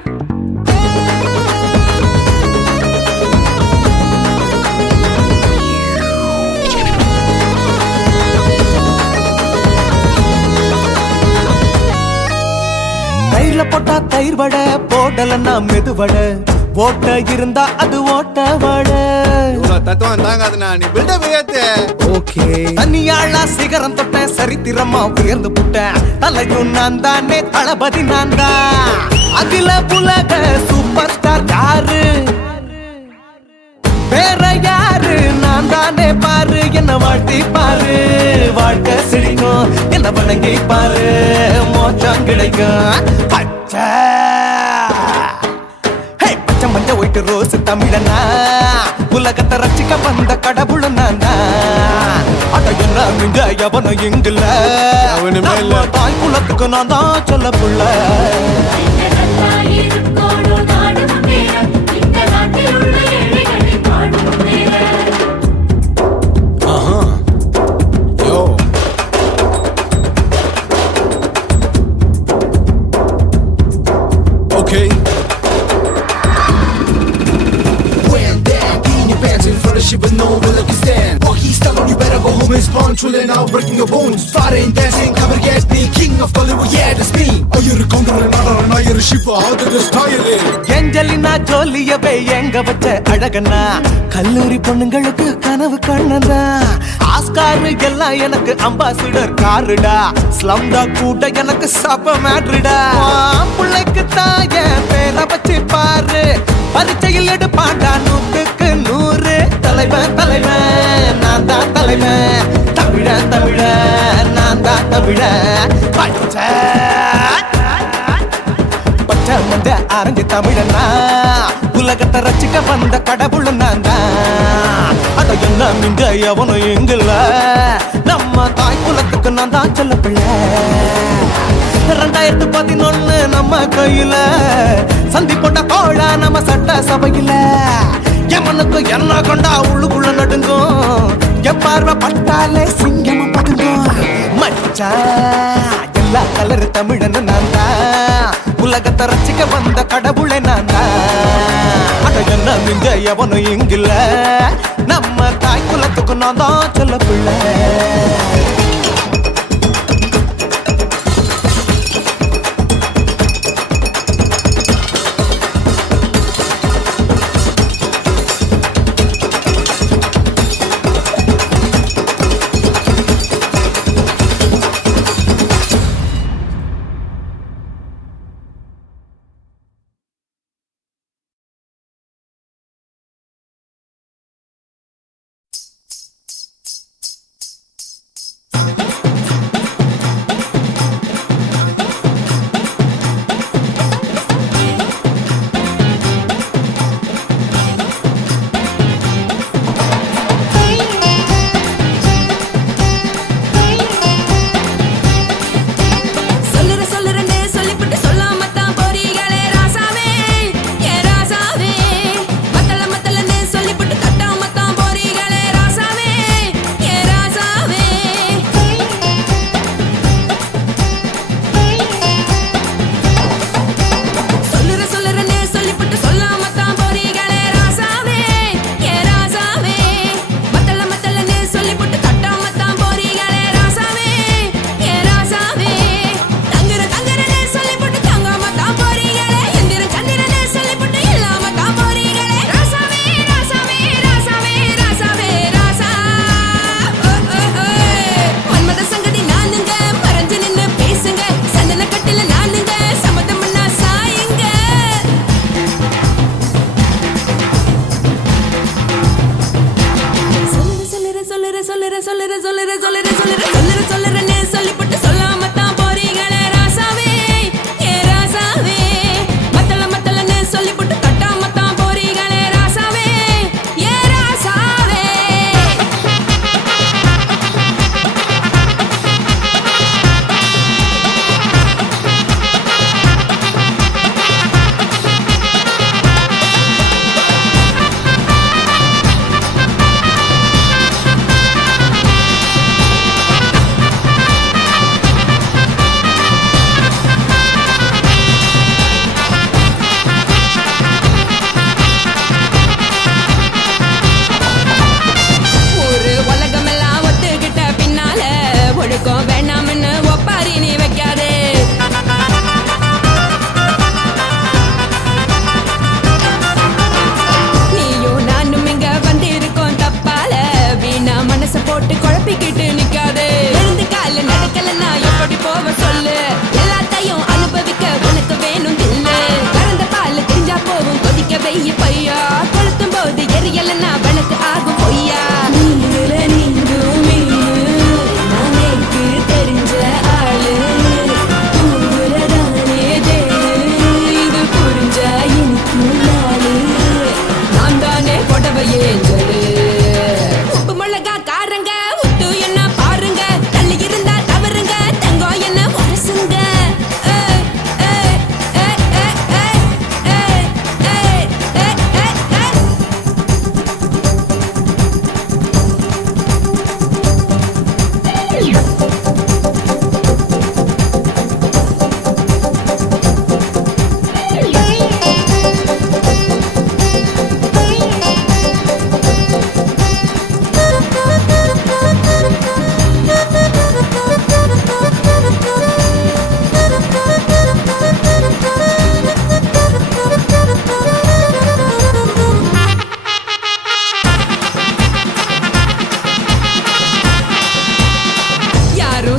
தயிர்ல போட்டா தயிர் வடை, போடலன்னா மெது வடை, ஓட்ட இருந்தா அது ஓட்ட வடை. தத்துவம் தாங்காதுண்ணா, நீ பில்டப் ஏத்து. ஓகே தனியாளா சிகரம் தொட்டேன், சரித்திரமா உயர்ந்து புட்டேன். தலையும் நான் தானே, தளபதி நான் தான். அகில உலக சூப்பர் ஸ்டார் யாரு, வேற யாரு, நான் தானே பாரு. என்ன வாழ்த்தி பாரு, வாழ்க்கை சிரிக்கும். என்ன வணங்கி பாரு, மோச்சம் கிடைக்கும். பச்சை பச்சை மஞ்ச ஒயிட்டு ரோஸ் தமிழனா உலகத்தை ரசிக்க வந்த கடவுள் நான் தான். அட என்ன மிஞ்ச எவனும் இங்கில்ல, நம்ம தாய் குலத்துக்கு நான் தான் சொல்ல புள்ள. Okay. With no will you stand. Walk he's telling you better go home. His bond chilling out, breaking your bones. Fighting, dancing, cover get me. King of Bollywood, yeah, that's me. Oh, you're a conqueror, not a shipper. How did this tire it? Angelina ஜோலியவே எங்க வச்ச அழகனா, கல்லூரி பொண்ணுங்களுக்கு கனவு கண்ணனா. Oscar எல்லாம் எனக்கு ambassador காருடா, ஸ்லம்டா கூட எனக்கு சப்ப மேட்ருடா. பிள்ளைக்கு தாய பேரை வச்சு பாரு, பரீட்சையில் எடுப்பாண்டா 100க்கு 100. தலைவன் தலைவன் நான் தான் தலைவன், தமிழன் தமிழன் நான் தான் தமிழன். பச்சை பச்சை மஞ்ச ஆரஞ்சு தமிழனா உலகத்தை ரசிக்க வந்த கடவுள் நான் தான். அட என்ன மிஞ்ச எவனும் எங்கில்ல, நம்ம தாய் குலத்துக்கு நான் தான் சொல்ல பிள்ளை. 2011 நம்ம கையில சந்திப்பொண்ட தோழா நம்ம சட்ட சபையில. எவனுக்கு என்ன கொண்டா உள்ளுக்குள்ள நடுங்கும், என் பார்வை பட்டாலே சிங்கமும் பதுங்கும். மச்சா எல்லா கலர் தமிழன் நான் தான், உலகத்தை ரசிக்க வந்த கடவுளை நான் தான். அட என்ன மிஞ்ச எவனும் இங்கில்ல, நம்ம தாய் குலத்துக்கு நான் தான் சொல்ல பிள்ளை. சொல்லுறேன்னு சொல்லிப்பட்டு சொல்லாம தான் போறீங்களே ராசாவே ஏ ராசாவே மத்தலன்னு சொல்லிப்பட்டு கட்டாம தான் போறீங்களே ராசாவே ஏ ராசாவே வேணாம்னு ஒப்பாரி நீ வைக்காதே நீயும் நானும் இங்க வந்திருக்கோம் தப்பால வீணா மனச போட்டு குழப்பிக்கிட்டு நிக்காதே எழுந்து கால நடக்கலன்னா எப்படி போவ சொல்லு எல்லாத்தையும் அனுபவிக்க உனக்கு வேணும் தில்லு கறந்த பால் தெரிஞ்சா போகும் கொதிக்க வெய்ய பையா கொளுத்தும் போது எரியலன்னா வழக்கு ஆகும் பொய்யா தெரிஞ்ச ஆளு இது புரிஞ்ச எனக்கு நாளு நான் தானே புடவையே சொல்லு உப்பு மிளகா காரங்க உத்து என்ன பாருங்க தள்ளி இருந்தா தவறுங்க தங்கம் என்ன வரசுங்க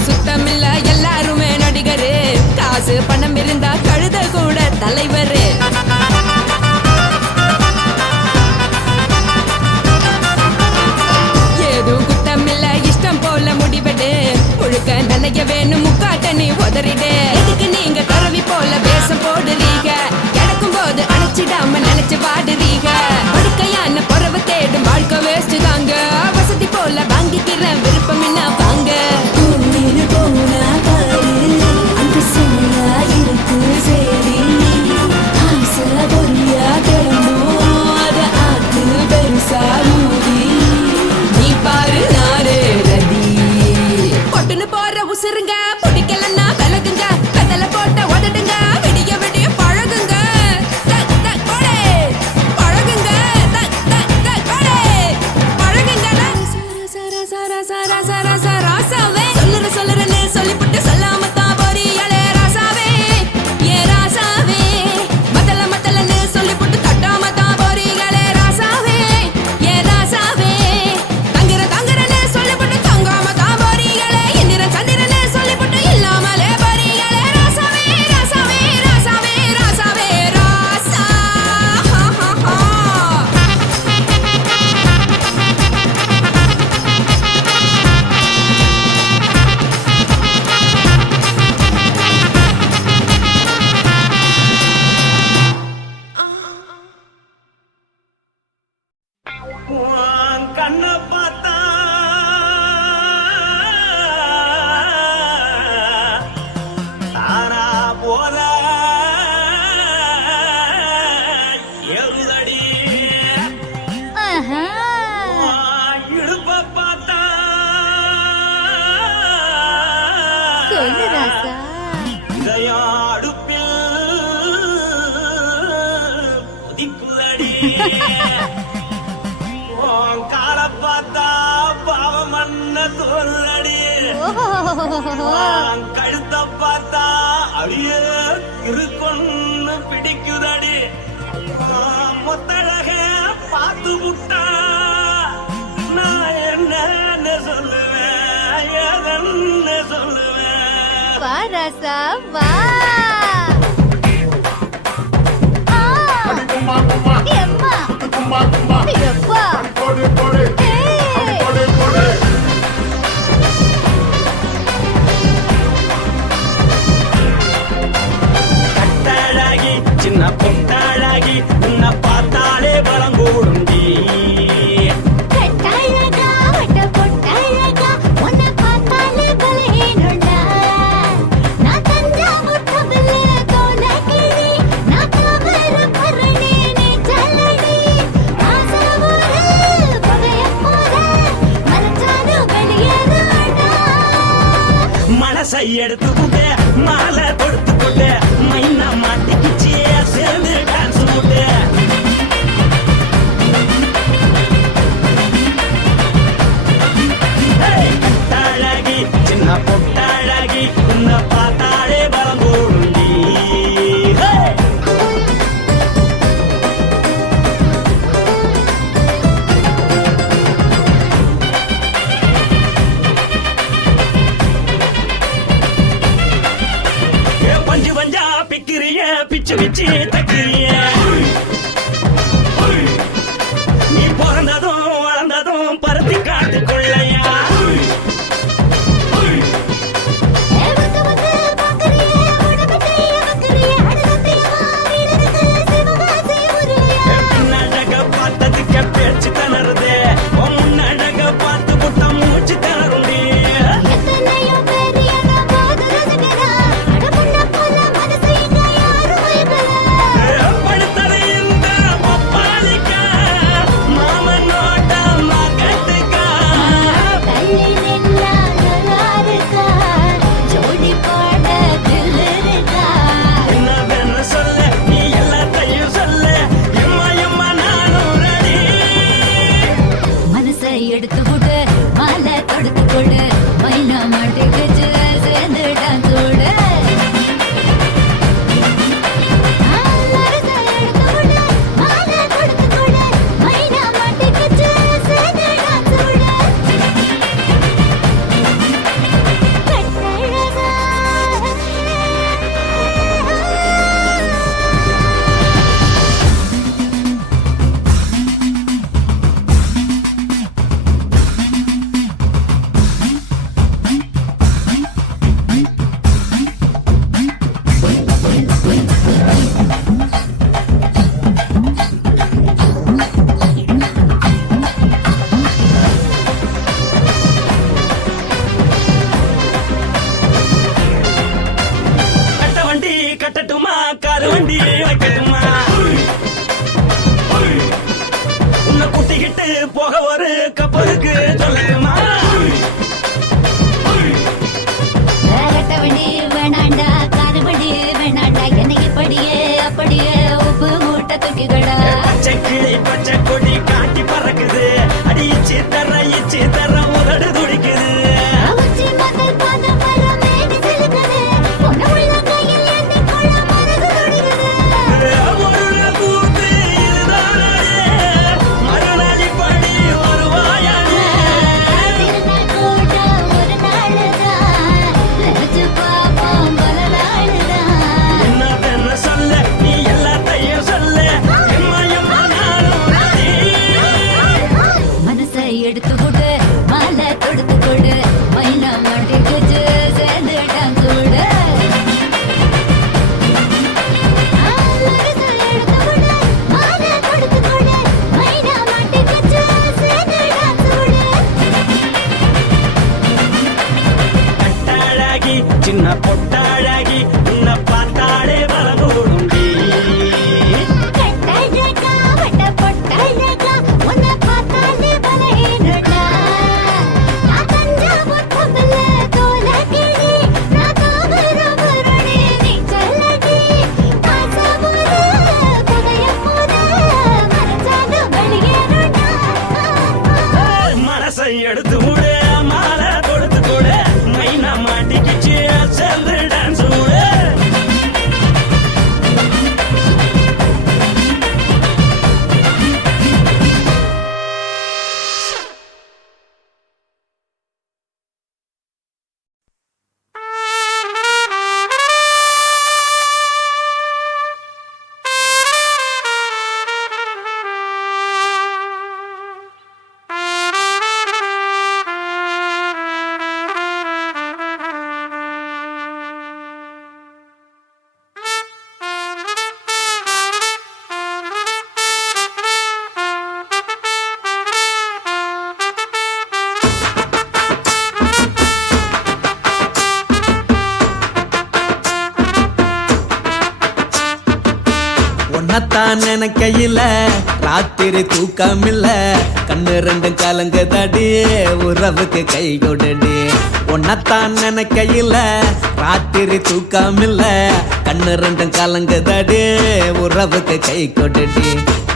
சுத்தமில்ல எல்லாருமே நடிகரு காசு பணம் இருந்தா கழுத கூட தலைவரு ஏதோ குத்தமில்ல இஷ்டம் போல முடிவெடு முழுக்க நனைய வேணும் முக்காட்ட நீ உதறிடு எதுக்கு நீங்க கரவி போல வேஷம் போடுறீங்க கிடக்கும் போது அணைச்சிடாம நினைச்சு வாடுறீங்க படுக்கையான பொறவை தேடும் வாழ்க்கை வேஸ்ட் தாங்க வசதி போல வாங்கிக்கிறேன் விருப்பம் என்ன வாங்க நீ பாரு நாரே ரதி பொட்டுன்னு போற உசுருங்க பிடிக்கலன்னா விலகுங்க கதல போட்ட உதடுங்க விடிய விடிய பழகுங்க பழகுங்க பழகுங்க ராசாவே சொல்லுறேன்னு சொல்லிப்புட்டு சொல்லாம தான் போறியாளே ராசாவே ஏ ராசாவே மத்தலன்னு சொல்லிப்புட்டு கட்டாம தான் போறீங்களே ராசாவே ஏ ராசாவே தங்குறேன்னு சொல்லிப்புட்டு தங்காம தான் போறீங்களே இந்திரன் சந்திரன்னு சொல்லிப்புட்டு இல்லாமலே போறீங்களே ராசாவே ராசாவே ராசாவே ராசாவே ராசா கண்ண பார்த்தா தானா போல எருதடி இடுப்ப பார்த்தா இதயம் அடுப்பில் கொதிக்குதடி கால பார்த்தா பாவமண்ண தோல்லடி கழுத்த பார்த்தா அடியே இருக்குன்னு பிடிக்குதடி மொத்தழக பார்த்து விட்டா நான் என்ன சொல்லுவேன் ஏதன்னு சொல்லுவேன் வா ராசா வா எம்மா எப்பா எடுத்து விட்டு மாலை கொடுத்து போட்டு மைனா மாட்டிக்கிச்சு சேர்ந்து டான்ஸ் போட்டு கட்டாழகி சின்ன பொட்டாழகி உன்னை பார்த்தாலே பலம் கூடுண்டி பஞ்சு பஞ்சா பிக்கிறிய பிச்சு பிச்சு தக்கிறிய நீ பிறந்ததும் வளர்ந்ததும் பருத்தி காட்டு கொள்ளையா பின்னழக பார்த்ததுக்கு பேச்சு தளருது முன்னழக பார்த்து புட்டா மூச்சு தளருண்டி எடுத்து விடு மாலை தொடுத்து கொடு மைனா மாட்டிக்கிச்சு சேர்ந்து டான்ஸ் விடு கட்டட்டுமா காரு வண்டி வைக்கட்டுமா உன்னை கூட்டிக்கிட்டு போக ஒரு கப்பலுக்கு சொல்லட்டுமா வண்டி வேணாண்டா காரு வண்டி வேணாண்டா என்னைக்கு படியே அப்படியே உப்பு மூட்டை தூக்கிக்கடா பச்சை கிளி பச்சை கொடி காட்டி பறக்குது அடி இச்சி தர உதடு துடிக்குது எடுத்து விடு மாலை தொடுத்து கொடு மைனா மாட்டிக்கிச்சு சேர்ந்து டான்ஸ் விடு கட்டாழகி சின்ன பொட்டாழகி உன்னை பார்த்தாலே பலகூடுண்டி மனசை எடுத்து விடு மாலை கொடுத்து கொடு மைனா மாட்டிக்கிச்சு சேர்ந்து டான்ஸ் விடு உன்னத்தான் நினைக்கையில ராத்திரி தூக்கமில்ல கண்ணு ரெண்டும் கலங்குதடி உறவுக்கு கை கொடுடி உன்னத்தான் நினைக்கையில ராத்திரி தூக்கமில்ல கண்ணு ரெண்டும் கலங்குதடி உறவுக்கு கை கொட்டுடி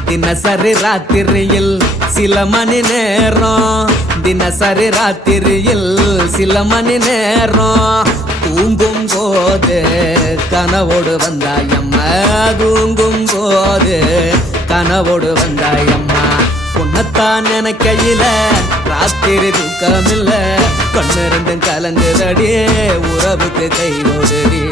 தினசரி ராத்திரியில் சில மணி நேரம் தினசரி ராத்திரியில் சில மணி நேரம் தூங்கும் போது கனவோடு வந்தாயம்மா தூங்கும் போது கனவோடு வந்தாயம்மா உன்னத்தான் நினைக்கையில ராத்திரி தூக்கமில்ல கண்ணு ரெண்டும் கலங்குதடி உறவுக்கு கை கொடுடி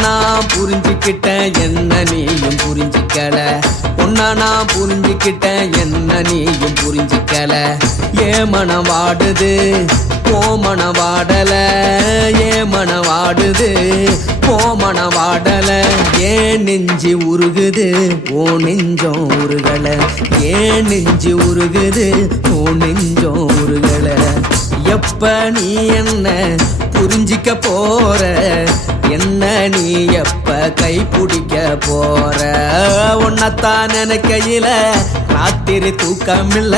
நான் புரிஞ்சுக்கிட்டேன் என்ன நீயும் புரிஞ்சிக்கல உன்ன நான் புரிஞ்சுக்கிட்டேன் என்ன நீயும் புரிஞ்சிக்கல ஏன் மனம் வாடுது போ மனம் வாடல ஏன் மனம் வாடுது போ மனம் வாடல ஏன் நெஞ்சு உருகுது ஓ நெஞ்சம் உருகல ஏன் நெஞ்சு உருகுது ஓ நெஞ்சம் உருகல எப்ப நீ என்ன புரிஞ்சிக்க போற என்ன நீ எப்ப கை பிடிக்க போற உன்னத்தான் நினைக்கையில ராத்திரி தூக்கமில்ல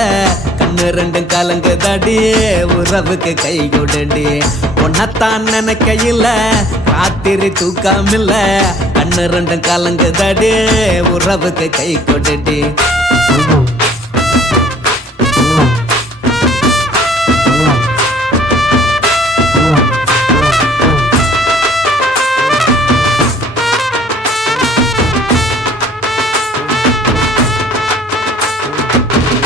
கண்ணு ரெண்டும் கலங்குதடி உறவுக்கு கை கொடுடி உன்னத்தான் நினைக்கையில ராத்திரி தூக்கமில்ல கண்ணு ரெண்டும் கலங்குதடி உறவுக்கு கை கொடுடி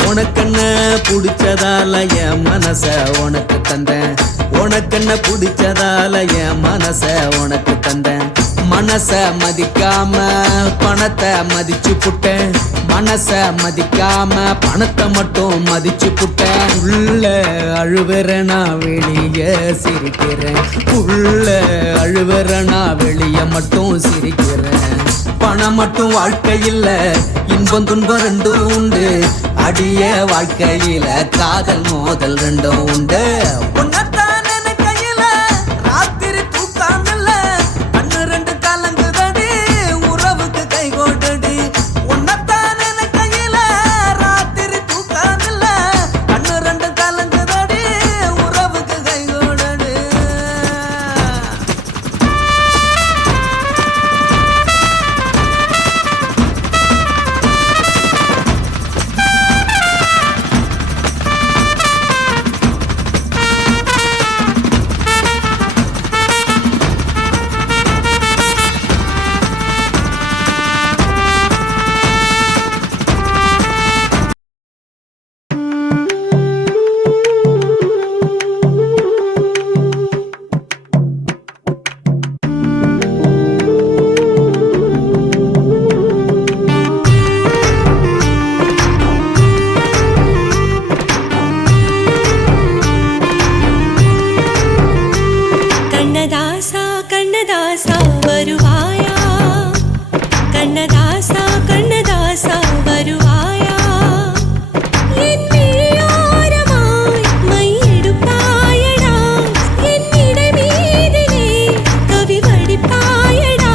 உனக்கென்ன பிடிச்சதால என் மனச உனக்கு தந்தேன் உனக்கென்ன பிடிச்சதால என் மனச உனக்கு தந்தேன் மனச மதிக்காம பணத்தை மதிச்சு புட்டேன் மனச மதிக்காம பணத்தை மட்டும் மதிச்சு புட்டேன் உள்ள அழுவுற நான் வெளியே சிரிக்கிறேன் உள்ள அழுவுற நான் வெளியே மட்டும் சிரிக்கிறேன் பணம் மட்டும் வாழ்க்கையில் இன்பம் துன்பம் ரெண்டும் உண்டு அடிய வாழ்க்கையில காதல் மோதல் ரெண்டும் உண்டு உன்னத்தான் நினைக்கையில ராத்திரி தூக்கமில்ல கண்ணு ரெண்டு கலங்குதடி உறவுக்கு கை கோட்டடி உன்னத்தான் நினைக்கையில ராத்திரி தூக்கமில்ல கண்ணு ரெண்டு கலங்குதடி உறவுக்கு கை கோட்டடி கண்ணதாசா வருவாயா கண்ணதாசா கண்ணதாசா வருவாயா என் விழியோரமாய் மையெடுப்பாயடா என் இடை மீதிலே கவி வடிப்பாயடா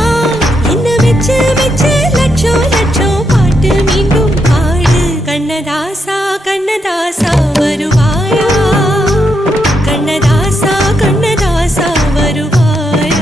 என்ன வெச்சு வெச்சு லட்சம் லட்சம் பாட்டு மீண்டும் பாடு கண்ணதாசா கண்ணதாசா வருவாயா கண்ணதாசா கண்ணதாசா வருவாயா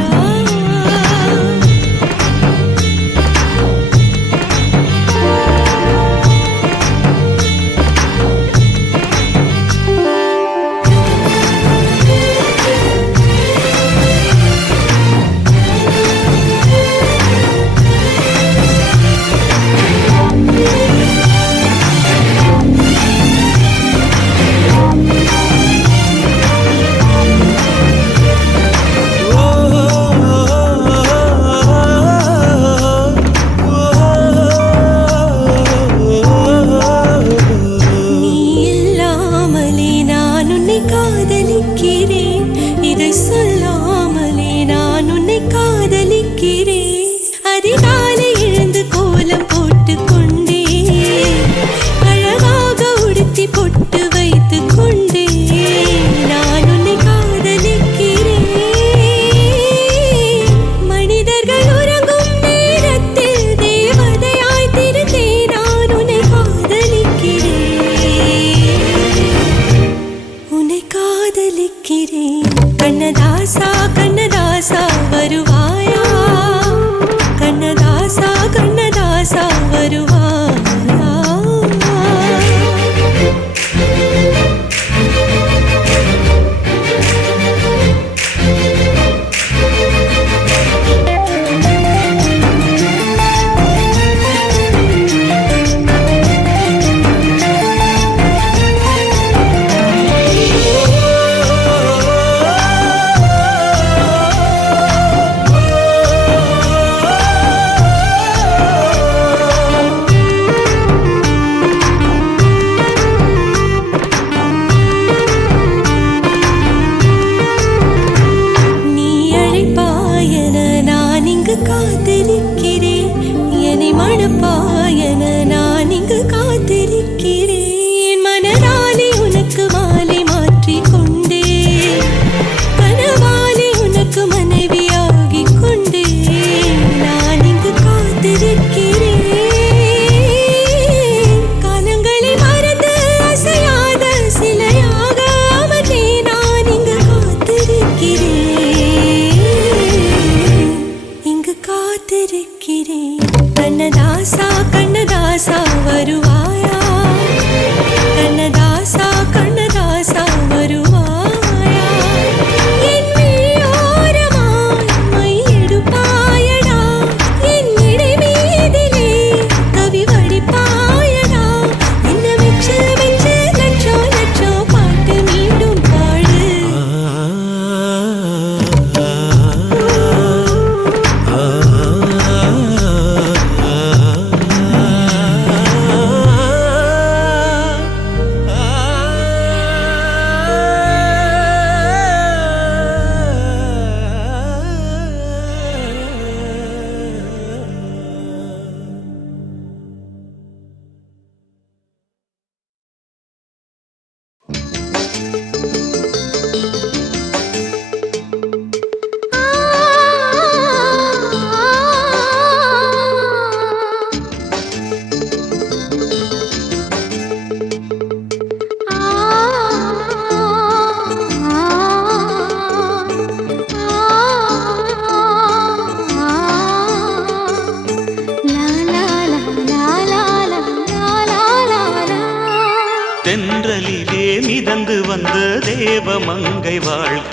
தென்றலிலே மிதந்து வந்த தேவமங்கை வாழ்க,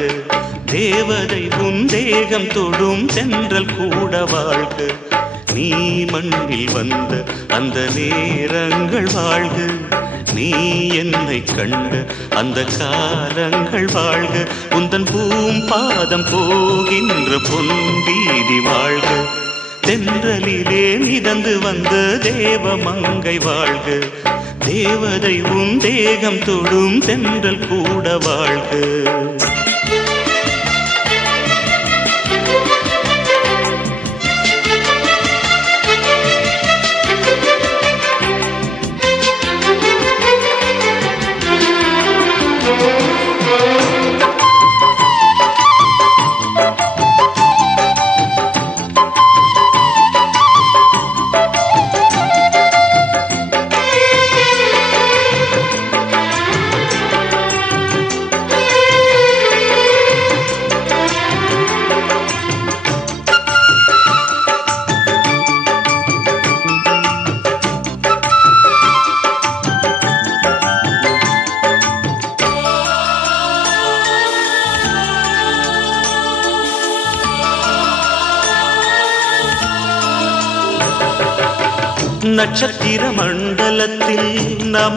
தேவதை உன் தேகம் தொடும் தென்றல் கூட வாழ்க. நீ மண்ணில் வந்த அந்த நேரங்கள் வாழ்க, நீ என்னை கண்ட அந்த காலங்கள் வாழ்க. உந்தன் பூம்பாதம் போகின்ற பொன்வீதி வாழ்க. தென்றலிலே மிதந்து வந்த தேவமங்கை வாழ்க, தேவதை உன் தேகம் தொடும் தென்றல் கூட வாழ்க. நட்சத்திர மண்டலத்தில் நம